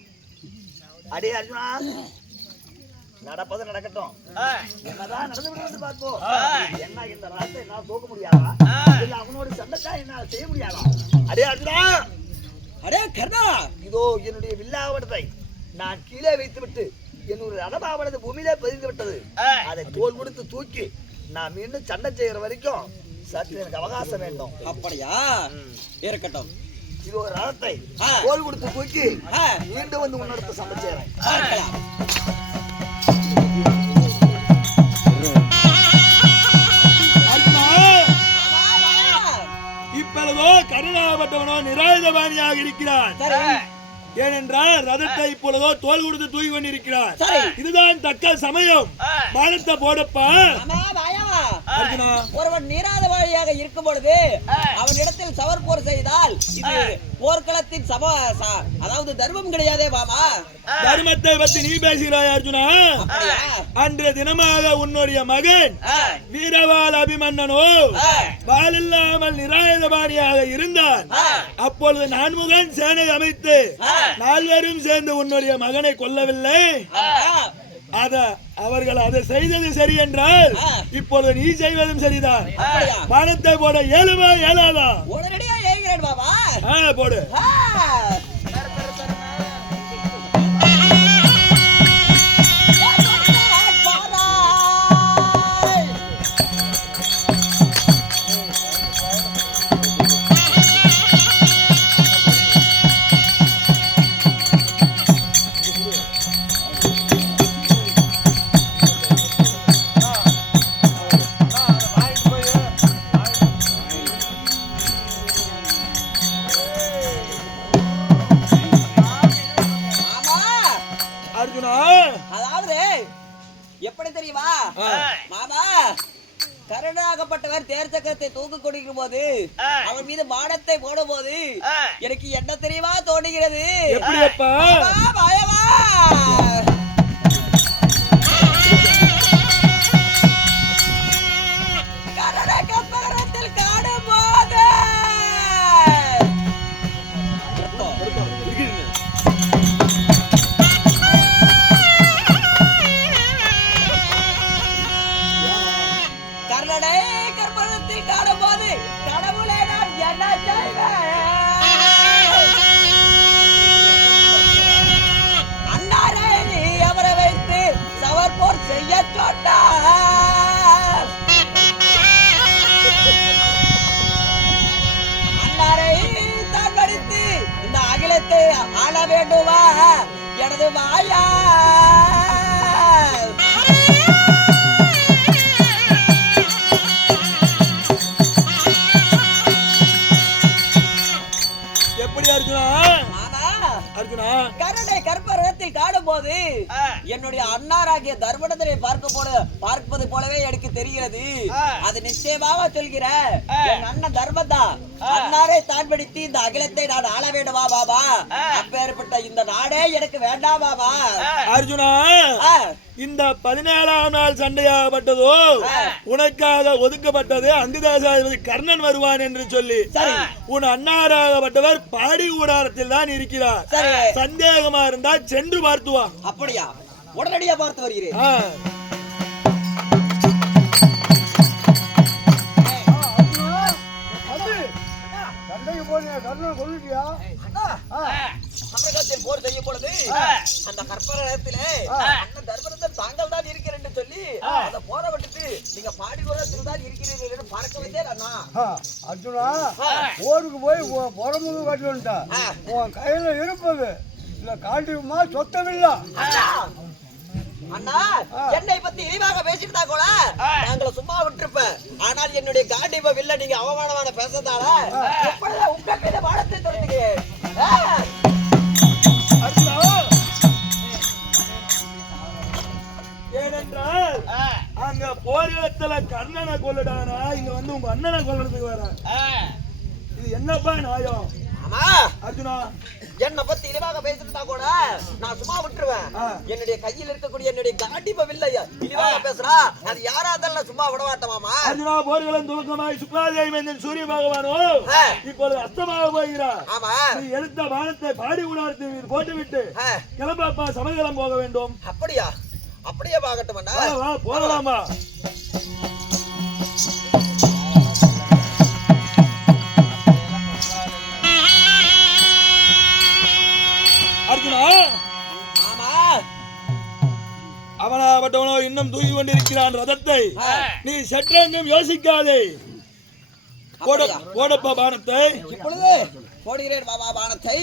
அடே அர்ஜுனா, நடப்பது நடக்கட்டும். என்னதான் நடந்து விடுவது பார்ப்போம். என்ன இந்த ராத்தை என்னால் தூக்க முடியாதா? இல்ல அவனோட சண்டைக்கா என்னால் செய்ய முடியாதா? அடே அர்ஜுனா, அடே கர்ணா, இதோ என்னுடைய வில்லாவடத்தை நான் கீழே வைத்துவிட்டு என்னுடைய ரதமாவனது பூமியிலே பதிந்து விட்டது. அதை தோல் கொடுத்து தூக்கி நான் மீண்டும் சண்டை செய்யற வரைக்கும் சற்று எனக்கு அவகாசம் வேண்டும். அப்படியா? இருக்கட்டும். இது ஒரு ரதத்தை தோல் கொடுத்து தூக்கி மீண்டும் வந்து உன்னோட சண்டை செய்யறேன். பார்க்கலாம். இப்பொழுதோ கருணாபட்டவனோ நிராயுதபாணியாக இருக்கிறான். ஏனென்றால் ரதத்தை இப்பொழுதோ தோல் கொடுத்து தூக்கி கொண்டிருக்கிறார். இதுதான் தக்க சமயம். பானத்தை போடப்பா. அர்ஜுனா, ஒருவன் நீராதவாழியாக இருக்கும் பொழுது அவனிடத்தில் சவர் போர் செய்தால் இது போர்க்களத்தின் அதாவது தர்மம் கிடையாதே மாமா. தர்மத்தை பற்றி நீ பேசுகிறாய் அர்ஜுனா. அன்றைய தினமாக உன்னுடைய மகன் வீரவால் அபிமன்னனோ வால் இல்லாமல் நிராயுதபாணியாக இருந்தான். அப்பொழுது நான்முகன் சேனை அமைத்து நால்வரும் சேர்ந்து உன்னுடைய மகனை கொல்லவில்லை. அவர்கள் அதை செய்தது சரி என்றால் இப்பொழுது நீ செய்வதும் சரிதான். பானத்தை போட ஏழுமா ஏழாதா? போடு. அதாவது எப்படி தெரியுமா மாமா, கருணாகப்பட்டவர் தேர் சக்கரத்தை தூக்கு கொடுக்கும் போது அவன் மீது பானத்தை போடும் போது எனக்கு என்ன தெரியுமா தோணுகிறது? கருணாகப்பட்டத்தில் காணும் போது கற்பனத்தில் காணும் போது கடவுளை நான் என்ன செய்வேன்? அன்னாரை நீ அவரை வைத்து சவர் போர் செய்ய சொன்னார். அன்னாரை தான் படித்து இந்த அகிலத்தை ஆள வேண்டுமா எனது வாயா? கருணை கற்பரத்தில் காணும் போது என்னுடைய அன்னாராகிய தர்மனந்தரை பார்ப்பது போலவே எனக்கு தெரிகிறது. அது நிச்சயமாக சொல்கிற என் அண்ணன் தர்மதா அன்னாரை தான் பிடித்து இந்த அகிலத்தை நான் ஆள வேண்டுமா பாபா? அப்பேற்பட்ட இந்த நாடே எனக்கு வேண்டாம் பாபா. அர்ஜுனா, இந்த 17ஆம் நாள் சண்டையாகப்பட்டதோ உனக்காக ஒதுக்கப்பட்டது அங்குதேசாதிபதி கர்ணன் வருவான் என்று சொல்லி உன் அன்னாராகப்பட்டவர் பாடி கூடாரத்தில் தான் இருக்கிறார். சந்தேகமா இருந்தா சென்று பார்த்து வா. அப்படியா? உடனடியா பார்த்து வருகிறேன். போர் செய்யும் பொழுது அந்த கற்பரத்திலே அண்ணன் தர்மரந்தன் தாங்கள் தான் இருக்கிறேன் என்று சொல்லி அந்த போரை விட்டுட்டு நீங்க பாடி கூடத்தில் தான் இருக்கிறீர்கள் என்று பார்க்க வந்தேன் அண்ணா. அர்ஜுனா, போருக்கு போய் புறமுது கட்டி வந்துட்டா உன் கையில இருப்பது இல்ல காண்டியுமா சொத்தமில்லை. அண்ணா, என்னை பத்தி இழிவாக பேசிட்டு கூட நாங்கள சும்மா விட்டுருப்பேன். ஆனால் என்னுடைய காண்டிப வில்ல நீங்க அவமானமான பேசதால எப்படிதான் உங்க கையில வாழத்தை தொடர்ந்தீங்க? ஏனென்றால் அங்க போர்க்களத்துல கர்ணனை கொல்லுடானா, இங்க வந்து உங்க அண்ணனை கொல்றதுக்கு வர. இது என்னப்பா நியாயம்? மாமா அர்ஜுனா என்னை பத்தி இழிவாக பேசிருந்தா கூட நான் சும்மா விட்டுருவேன். என்னுடைய கையில் இருக்கக்கூடிய என்னுடைய காண்டிப வில்லையா இழிவாக பேசுறா, அது யாரா இருந்தாலும் சும்மா விட மாட்டேன் மாமா. அர்ஜுனா போர்களும் துவக்கமாய் சுக்லாதேவன் சூரிய பகவானோ இப்பொழுது அஸ்தமாக போகிறார். ஆமா நீ எடுத்த வானத்தை பாடி உணர்த்து போட்டுவிட்டு கிளம்பாப்பா சமதளம் போக வேண்டும். அப்படியா? அப்படியே பாக்கட்டும். போகலாமா? அர்ஜுனா அவனாவட்டவனோ இன்னும் தூக்கி கொண்டிருக்கிறான் ரதத்தை. நீ சற்றெங்கும் யோசிக்காதே. போடப்பா பானத்தை. இப்பொழுது போடுகிறேன் பாபா பானத்தை.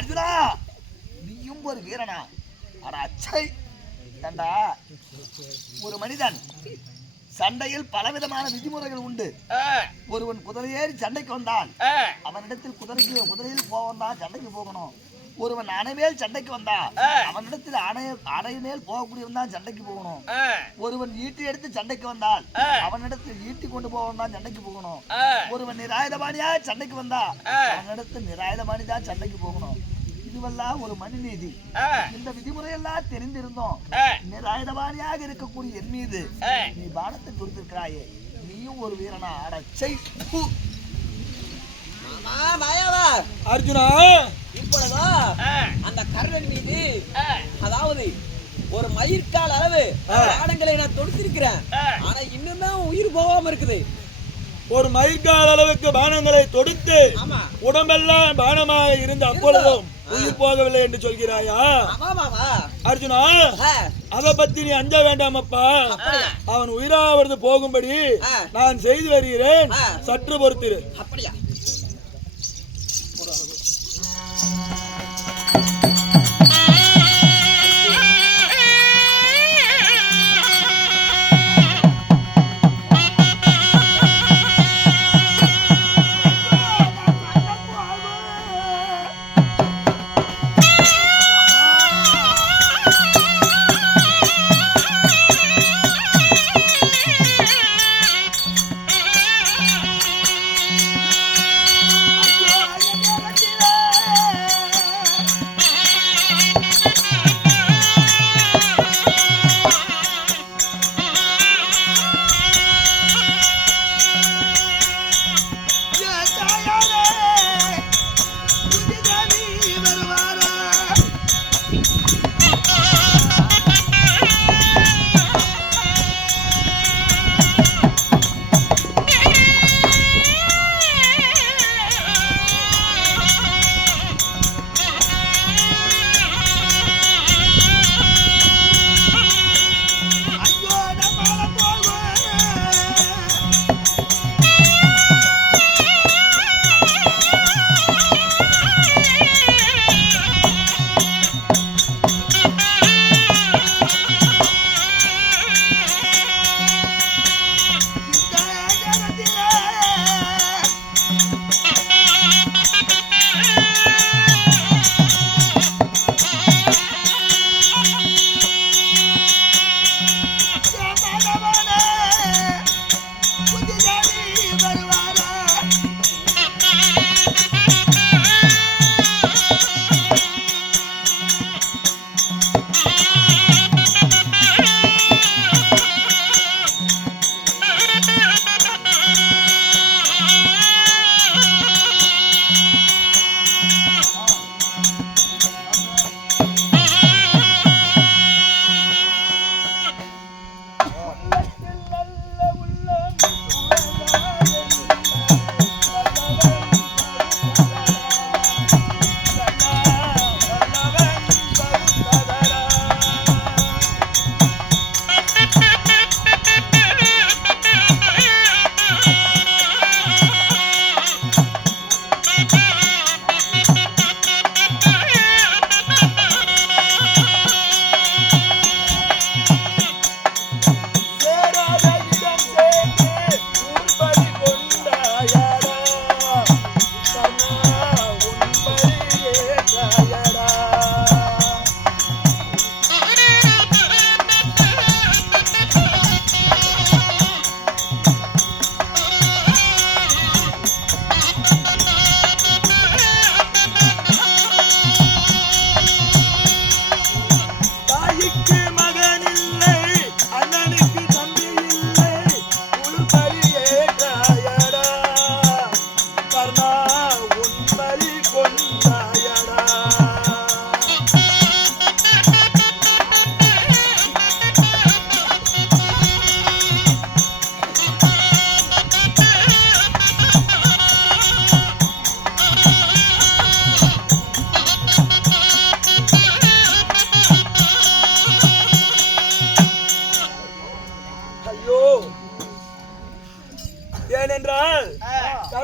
அர்ஜுனா நீயும் ஒரு வீரனா? அச்சை தண்டா. ஒரு மனிதன் சண்டையில் பலவிதமான விதிமுறைகள் உண்டு. ஒருவன் குதிரையேறி சண்டைக்கு வந்தான், அவனிடத்தில் குதிரையில் போவன் தான் சண்டைக்கு போகணும். ஒருவன் அணைமேல் சண்டைக்கு வந்தா அவனிடத்தில் அணை மேல் போகக்கூடியவன் தான் சண்டைக்கு போகணும். ஒருவன் ஈட்டி எடுத்து சண்டைக்கு வந்தால் அவனிடத்தில் ஈட்டி கொண்டு போவன் தான் சண்டைக்கு போகணும். ஒருவன் நிராயுதபாணியா சண்டைக்கு வந்தா அவனிடத்தில் நிராயுதபாணி தான் சண்டைக்கு போகணும். இதுவெல்லாம் ஒரு மனு நீதி. இந்த விதிமுறையெல்லாம் தெரிந்திருந்தோம். நிராயுதபாணியாக இருக்கக்கூடிய என் மீது நீ பானத்தை கொடுத்திருக்கிறாயே, நீயும் ஒரு வீரனா? அடச்சை அர்ஜுனா இப்பொழுதோ அந்த கர்ணன் மீது அதாவது ஒரு மயிர்கால் அளவு பாடங்களை நான் தொடுத்திருக்கிறேன். ஆனா இன்னுமே உயிர் போகாம இருக்குது. ஒரு மயிர்கால் அளவுக்கு பானங்களை தொடுத்து உடம்பெல்லாம் பானமாக இருந்த அப்பொழுதும் உயிர் போகவில்லை என்று சொல்கிறாயா? அர்ஜுனா அதை பத்தி நீ அஞ்ச வேண்டாமப்பா. அவன் உயிராவது போகும்படி நான் செய்து வருகிறேன், சற்று பொறுத்திரு. அப்படியா?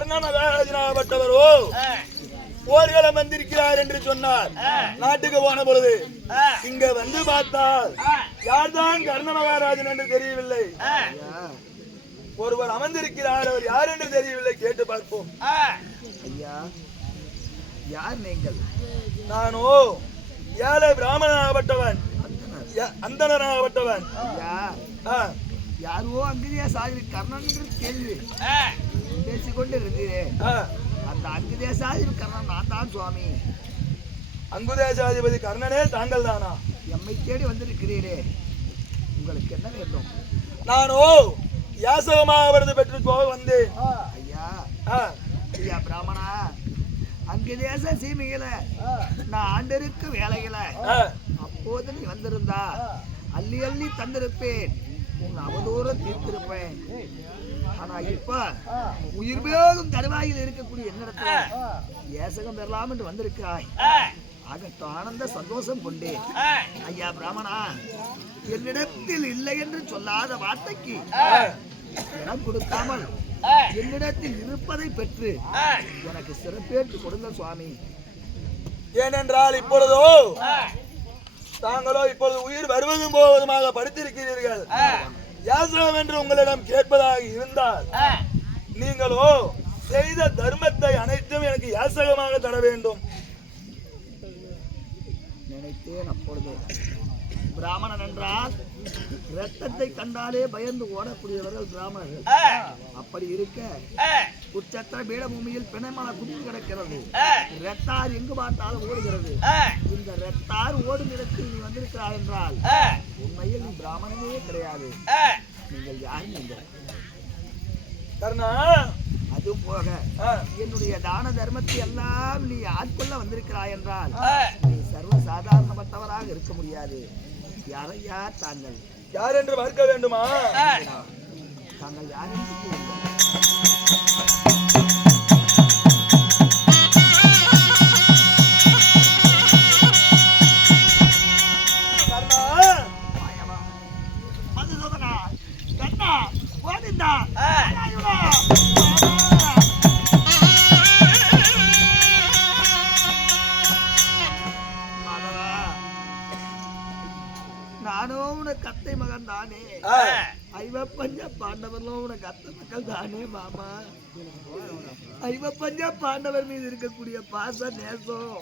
கர்ணமகாராஜனாகப்பட்டவரோ போர்க்களம் வந்திருக்கிறார் என்று சொன்னார். நாட்டுக்கு போன பொழுது இங்க வந்து பார்த்தால் யார்தான் கர்ண மகாராஜன் என்று தெரியவில்லை. ஒருவர் அமர்ந்திருக்கிறார், அவர் யார் என்று தெரியவில்லை. கேட்டு பார்ப்போம். ஐயா, யார் நீங்கள்? நானோ ஏழை பிராமணனாகப்பட்டவன், அந்தணனாகப்பட்டவன். யாரோ அங்குதே சாதி கர்ணன் கேள்வி பேசிக்கொண்டு இருக்கிறேன். அந்த அங்குதேசாதி கர்ணன் நான் தான் சுவாமி. அங்குதேசாதிபதி கர்ணனே தாங்கள் தானா? எம்மை தேடி வந்திருக்கிறீரே, உங்களுக்கு என்ன வேண்டும்? நானோ யாசகமாக விருது பெற்று போக வந்தேன். ஐயா, ஐயா பிராமணா, அங்குதேச சீமையில நான் ஆண்டிருக்கு வேலையில அப்போது நீ வந்திருந்தா அள்ளி அள்ளி தந்திருப்பேன், உன் அவதூறம் தீர்த்திருப்பேன். ஆனா இப்ப உயிர் போகும் தருவாயில் இருக்கக்கூடிய என்னிடத்துல ஏசகம் பெறலாம் என்று வந்திருக்கிறாய். ஆகட்டு ஆனந்த சந்தோஷம் கொண்டேன். ஐயா பிராமணா, என்னிடத்தில் இல்லை என்று சொல்லாத வார்த்தைக்கு இடம் கொடுக்காமல் என்னிடத்தில் இருப்பதை பெற்று எனக்கு சிறப்பேற்று கொடுங்க சுவாமி. ஏனென்றால் இப்பொழுதோ தாங்களோ இப்பொழுது உயிர் வருவதும் போவதுமாக படுத்திருக்கிறீர்கள். யாசகம் என்று உங்களிடம் கேட்பதாக இருந்தால் நீங்களோ செய்த தர்மத்தை அனைத்தும் எனக்கு யாசகமாக தர வேண்டும். நினைத்தேன் அப்பொழுது. பிராமணன் என்றால் ரத்தத்தை கண்டாலே பயந்து ஓடக்கூடியவர்கள் பிராமணர்கள். அப்படி இருக்க உச்சத்திர பீடபூமியில் பிணமலை குடித்து கிடக்கிறது. ரத்தார் எங்கு பார்த்தாலும் ஓடுகிறது. இந்த ரத்தார் ஓடும் இடத்தில் நீ வந்திருக்கிறாய் என்றால் உண்மையில் நீ பிராமணனே கிடையாது. நீங்கள் யார்? நீங்கள் கர்ணா, அது போக என்னுடைய தான தர்மத்தை எல்லாம் நீ ஆட்கொள்ள வந்திருக்கிறாய் என்றால் நீ சர்வ சாதாரணப்பட்டவராக இருக்க முடியாது. யாரையா தாங்கள்? யார் என்று பார்க்க வேண்டுமா? தாங்கள் யார் என்று கூறுங்கள். நானும் உனக்கு அத்தை மகன் தானே. ஐவப்பஞ்ச பாண்டவர்களும் உனக்கு அத்தை மக்கள் தானே மாமா. ஐவப்பஞ்ச பாண்டவர் மீது இருக்கக்கூடிய பாச நேசம்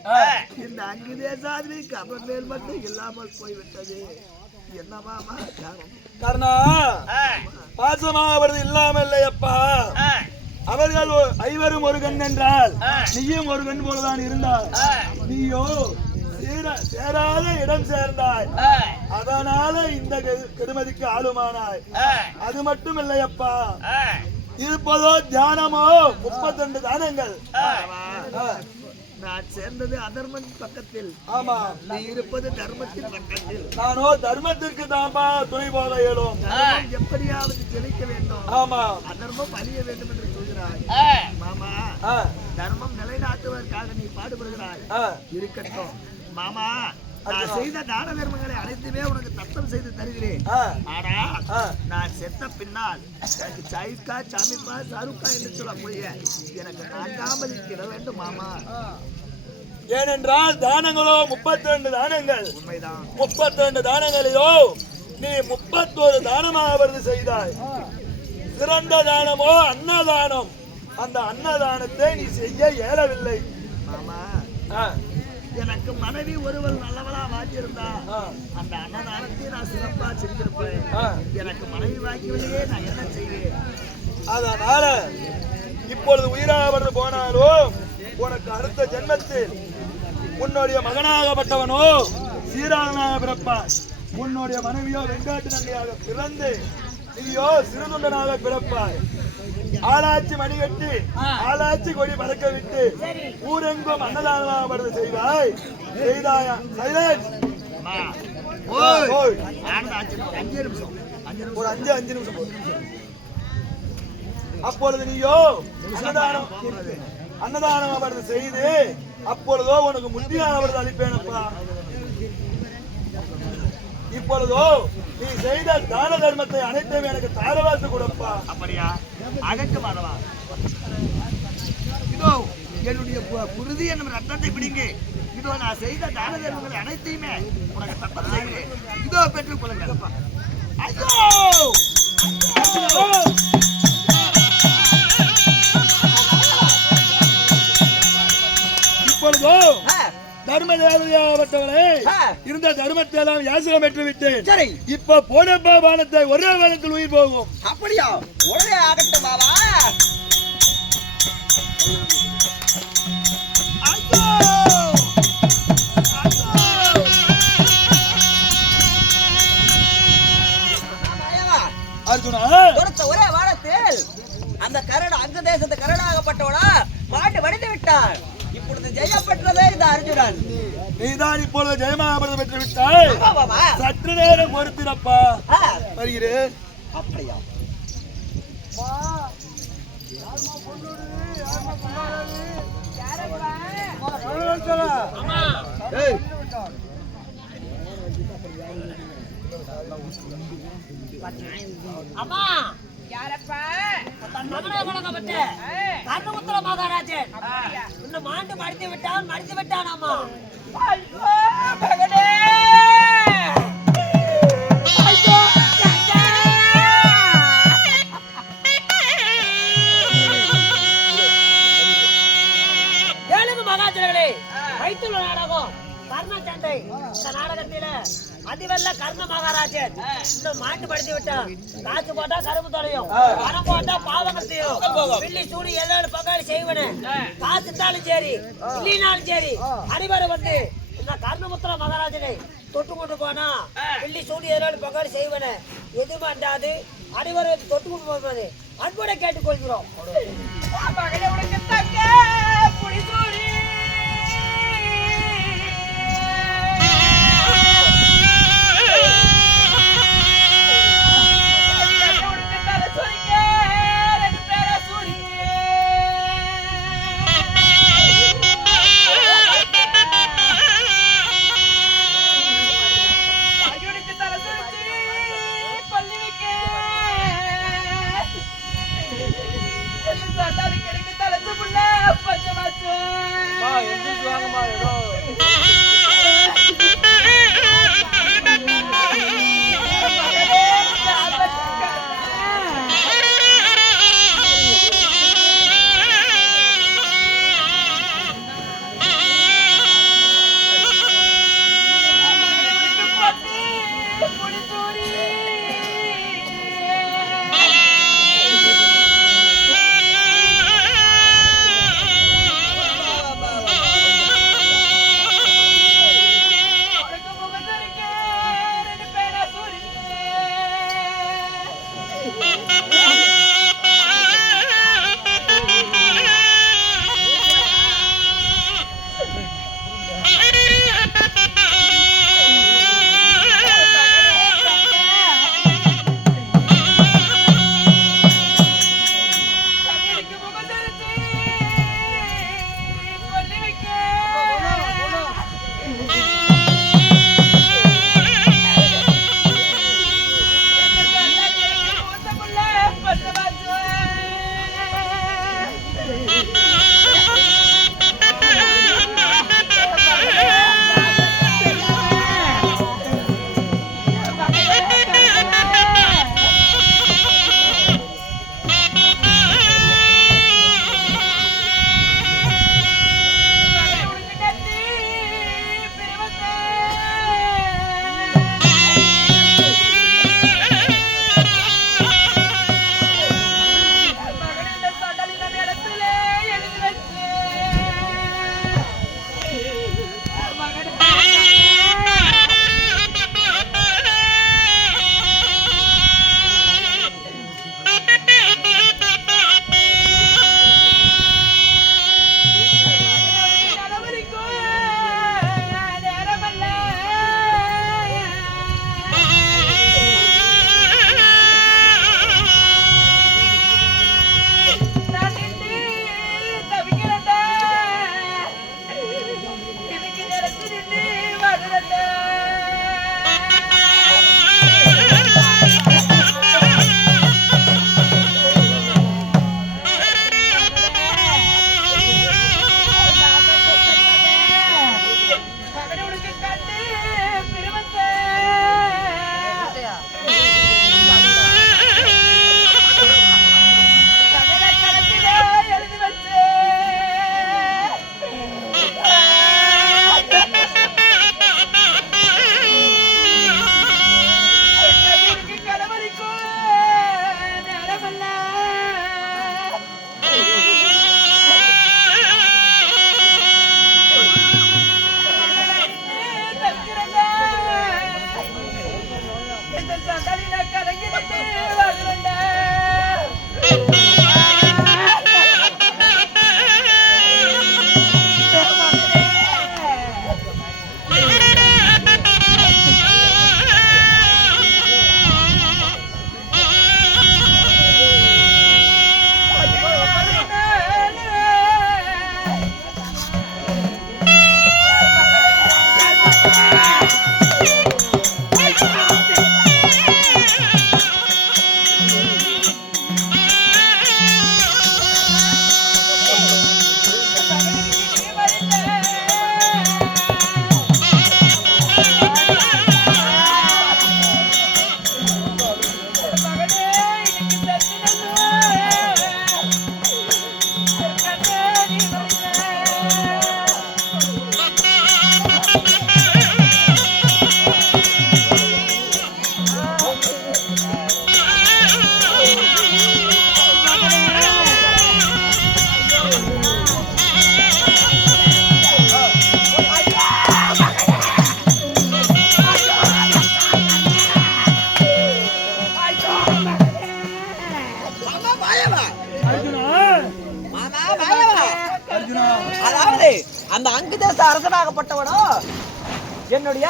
இந்த அங்கு தேசாதிரிக்கு அவர் மேல் மட்டும் இல்லாமல் போய்விட்டது. என்ன மாமா கர்ணா, பாசமாக வருது இல்லாமல் இல்லையப்பா. அவர்கள் ஐவரும் ஒரு கண் என்றால் நீயும் ஒரு கண் போலதான் இருந்தால். நீயோ சேராத இடம் சேர்ந்தாய், அதனால இந்த கெடுமதிக்கு ஆளுமானாய். அது மட்டும் இல்லையப்பா, இருப்பதோ தியானமோ 32 தானங்கள். நான் சேர்ந்தது அதர்மன் பக்கத்தில். ஆமா, நீ இருப்பது தர்மத்தின் பக்கத்தில். நானோ தர்மத்திற்கு தான்ப்பா துணை போக இயலும். எப்படியாவது ஜெயிக்க வேண்டும். ஆமா, அதர்மம் அழிய வேண்டும் என்று சொல்கிறாய் மாமா. தர்மம் நிலைநாட்டுவதற்காக நீ பாடுபடுகிறாய். இருக்கட்டும் மாமா, நான் செய்த தான தர்மங்களை அனைத்துமே உனக்கு தத்தம் செய்து தருகிறேன். ஆனா நான் செத்த பின்னால் எனக்கு சாயிக்கா சாமிப்பா சாருக்கா என்று சொல்லக்கூடிய எனக்கு 4வது இட வேண்டும் மாமா. ஏனென்றால் தானங்களோ 32 தானங்கள். உண்மைதான். 32 தானங்களிலோ நீ 31 தானமாக வருது செய்தாய். சிறந்த தானமோ அன்னதானம். அந்த அன்னதானத்தை நீ செய்ய இயலவில்லை மாமா. எனக்கு மனைவி ஒருவள் நல்லவளா வாங்கியிருந்தா அந்த அன்னதானத்தை நான் சிறப்பா செஞ்சிருப்பேன். எனக்கு மனைவி வாங்கியவளையே நான் என்ன செய்வேன்? அதனால இப்பொழுது உயிராவது போனாலும் உனக்கு அடுத்த ஜென்மத்தில் உன்னுடைய மகனாகப்பட்டவனோ சீராகனாக பிறப்பான். உன்னுடைய மனைவியோ வெங்காட்டு நங்கையாக பிறந்து நீயோ சிறுதுண்டனாக பிறப்பாய். ஆளாச்சி மணி கட்டி ஆளாச்சி கொடி பறக்க விட்டு ஊரெங்கும் அன்னதானமாக செய்வாய். செய்தாயா? ஒரு 5 நிமிஷம். அப்பொழுது நீயோ அன்னதானம் செய்து அப்பொழுதோ உனக்கு முத்தியானவர்கள் அளிப்பேனப்பா. இப்பொழுதோ நீ செய்த தான தர்மத்தை அனைத்தையும் எனக்கு தாரவாத்து கொடுப்பா. அப்படியா? அகட்டு மாதவா. இதோ என்னுடைய குருதி என்னும் ரத்தத்தை பிடிங்க. இதோ நான் செய்த தான தர்மங்களை அனைத்தையுமே உனக்கு தப்பம் செய்கிறேன். இதோ பெற்றுக் கொள்ளுங்கள். ஐயோ இப்பொழுதோ தர்ம தேவதையாகப்பட்டவளே இருந்த தர்மத்தை எல்லாம் யாசகம் பெற்று விட்டேன். சரி, இப்ப போனப்பா பானத்தை ஒரே வாரத்தில் உயிர் போகும். அப்படியா? உடனே ஆகட்டும் பாபா. அர்ஜுனா, ஒரே வாரத்தில் அந்த கரடு அங்க தேசத்து கரடாகப்பட்டவனா மாட்டு வடித்து விட்டான். இப்பொழுது ஜெயம் பெற்றதே இந்த அர்ஜுனன். நீதான் இப்பொழுது ஜெயமாபுரத்தை பெற்று விட்டாய். சற்று நேரம் பொறுத்திரப்பா, வருகிறேன். அப்படியா? அம்மா யாரப்பா? கர்ணபுத்திர மகாராஜன் இன்னும் மாண்டு மடித்து விட்டான் அம்மா. மகாஜனங்களே, வைத்துள்ள நாடகம் கர்ண சண்டை. இந்த நாடகத்தில அதிவல்ல கர்ண மகாராஜன் இந்த மாட்டு படுத்தி விட்டான். காசு போட்டா கரும்பு தொலையும், பணம் போட்டா பாவங்கள் செய்யும். பில்லி சூடு எல்லாரும் பங்காளி செய்வனு. காசு இருந்தாலும் சரி இல்லைனாலும் சரி அனைவரும் வந்து இந்த கர்ணபுத்திர மகாராஜனை தொட்டு கொண்டு போனா பில்லி சூடு எல்லாரும் பங்காளி செய்வனு. எதுவும் அண்டாது அனைவரும் தொட்டு கொண்டு போவது அன்போட கேட்டுக்கொள்கிறோம். கிடைக்க தலைச்சு புள்ள அதாவது அந்த அங்குதேச அரசனாகப்பட்டவனோ என்னுடைய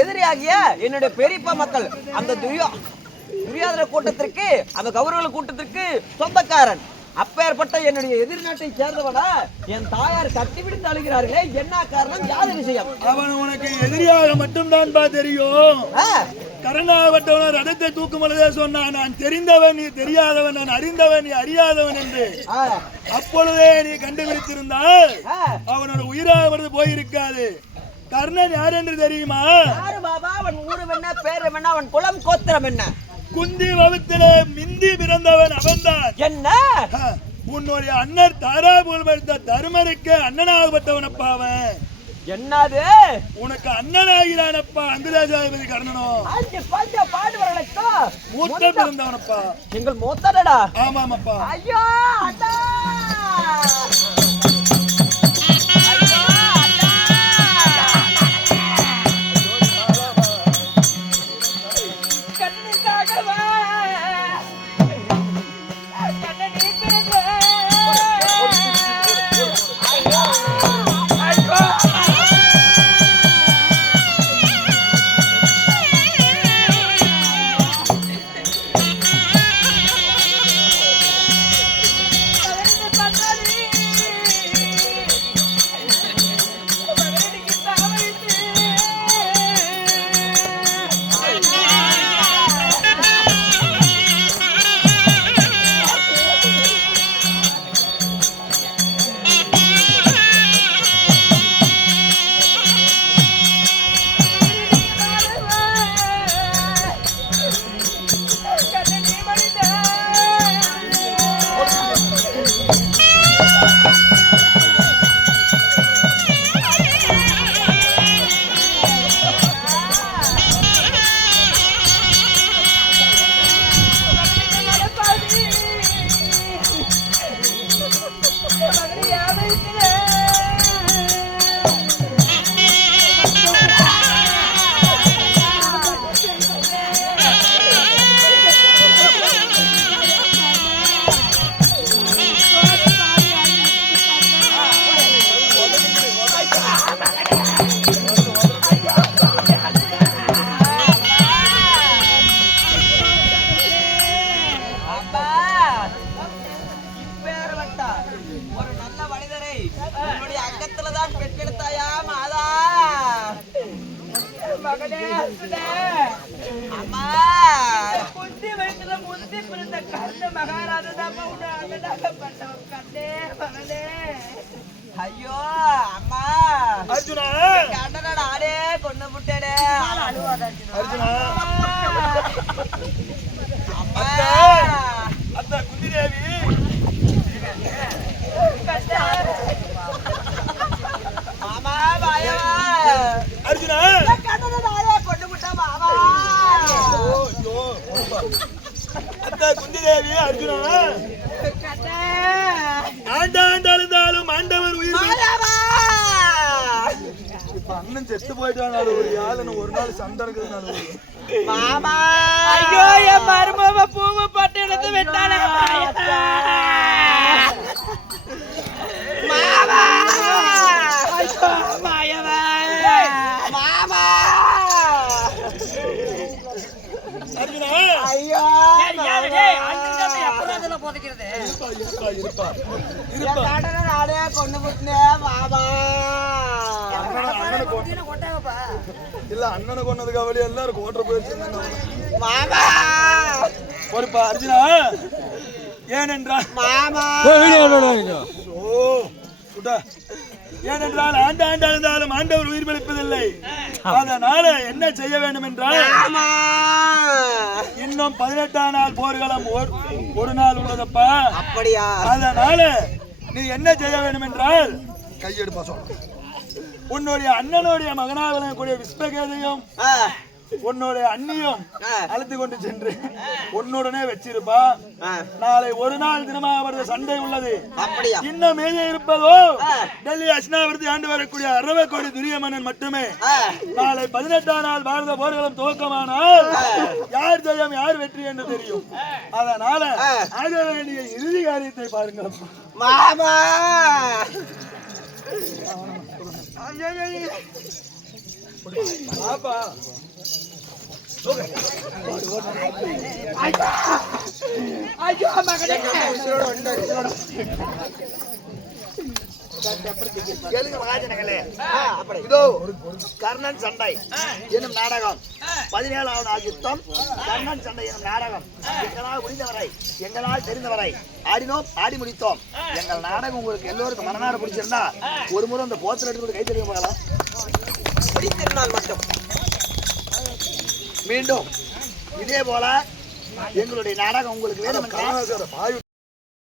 எதிரியாகிய என்னுடைய பெரியப்பா மக்கள் அந்த துரியோதன கூட்டத்திற்கு அந்த கௌரவ கூட்டத்திற்கு சொந்தக்காரன். அப்பேற்பட்ட என்னுடைய எதிர்நாட்டை சேர்ந்தவனா என் தாயார் கட்டிப்பிடித்து அழுகிறார்களே, என்ன காரணம், யாது விஷயம்? அவன் உனக்கு எதிரியாக மட்டும்தான் தெரியும். கரணாகப்பட்டவன ரதத்தை தூக்கும் பொழுதே சொன்னான், நான் தெரிந்தவன் நீ தெரியாதவன், நான் அறிந்தவன் நீ அறியாதவன் என்று. அப்பொழுதே நீ கண்டுபிடித்திருந்தால் அவனோட உயிராவது போயிருக்காது. கர்ணன் யார் என்று தெரியுமா? யாரு பாபா? அவன் ஊரு என்ன, பேர் என்ன, அவன் குலம் கோத்திரம் என்ன? குந்தி வகுத்திலே மிந்தி பிறந்தவன் அவன்தான். என்ன? உன்னுடைய அண்ணன் தாராபுரம் எடுத்த தருமருக்கு அண்ணனாகப்பட்டவனப்பா அவன். என்னது? உனக்கு அண்ணனாகிறானப்பா அங்குதேசாதிபதி கர்ணனோ. மூத்த பிறந்தவனப்பா. எங்கள் மூத்தடா? ஆமாமப்பா. ஐயோ அண்ணா, ஐயோ அம்மா அர்ஜுனா, ஆடே கொண்டு விட்டேனே அர்ஜுனா. அம்மா அத்த குந்திதேவி மாமா பாயவா அர்ஜுனா ஆடே கொண்டு விட்டா மாமா. அத்த குந்திதேவி அர்ஜுனா, ஆண்டாண்டாலும் ஆண்டவர் உயிர். இப்ப அண்ணன் செத்து போயிட்டான். ஒரு நாள் சண்டை இருக்குது. மாமா ஐயோ என் மருமக பூவை பட்டு எடுத்து விட்டானே மாமா மாயவா மாமா அர்ஜுனா ஐயோ போதைக்கிறது இருப்பா என் கடனை நானே கொண்டு போட்டேன் மாமா கொட்டாங்கப்பா இல்ல அண்ணனை கொண்டதுக்கு அவளி எல்லாரும் கோட்டை போயிடுச்சு மாமா பொறுப்பா அர்ஜுனா ஏனென்றால் மாமா ஓ சுடா ஏனென்றால் ஆண்டு இருந்தாலும் ஆண்டவர் உயிர் பலிப்பதில்லை அதனால என்ன செய்ய வேண்டும் என்றால் மாமா இன்னும் 18ஆம் நாள் போர்க்களம் ஒரு நாள் உள்ளதப்பா அப்படியா அதனால நீ என்ன செய்ய வேண்டும் என்றால் கையெடுப்பா சொல்ற உன்னுடைய அண்ணனுடைய மகனாக விளங்கக்கூடிய விஸ்வகேதையும் உன்னுடைய அண்ணியும் அழைத்து கொண்டு சென்று உன்னுடனே வச்சிருப்பா நாளை ஒரு நாள் தினமாக சண்டை உள்ளது அப்படியா இன்னும் மீதி இருப்பதோ டெல்லி அஷ்னாவிரதி ஆண்டு வரக்கூடிய 60 கோடி துரியமன்னன் மட்டுமே நாளை 18ஆம் நாள் பாரத போர்களும் துவக்கமானால் யார் ஜெயம் யார் வெற்றி என்று தெரியும் அதனால ஆக வேண்டிய இறுதி காரியத்தை பாருங்கள் மாமா பாப்பா கேளுங்க மகாஜனங்களே. இதோ கர்ணன் சண்டை எனும் நாடகம் 17ஆவது நாள் யுத்தம் கர்ணன் சண்டை எனும் நாடகம் எங்களால் முடிந்தவரை எங்களால் தெரிந்தவரை ஆடினோம் ஆடி முடித்தோம். எங்கள் நாடகம் உங்களுக்கு எல்லோருக்கும் மனநாடு பிடிச்சிருந்தா ஒரு முறை அந்த போத்தில் எடுத்து கை தெரியும் போகலாம். பிடித்திருந்தால் மட்டும் மீண்டும் இதே போல எங்களுடைய நாடகம் உங்களுக்கு வேணும் என்றால்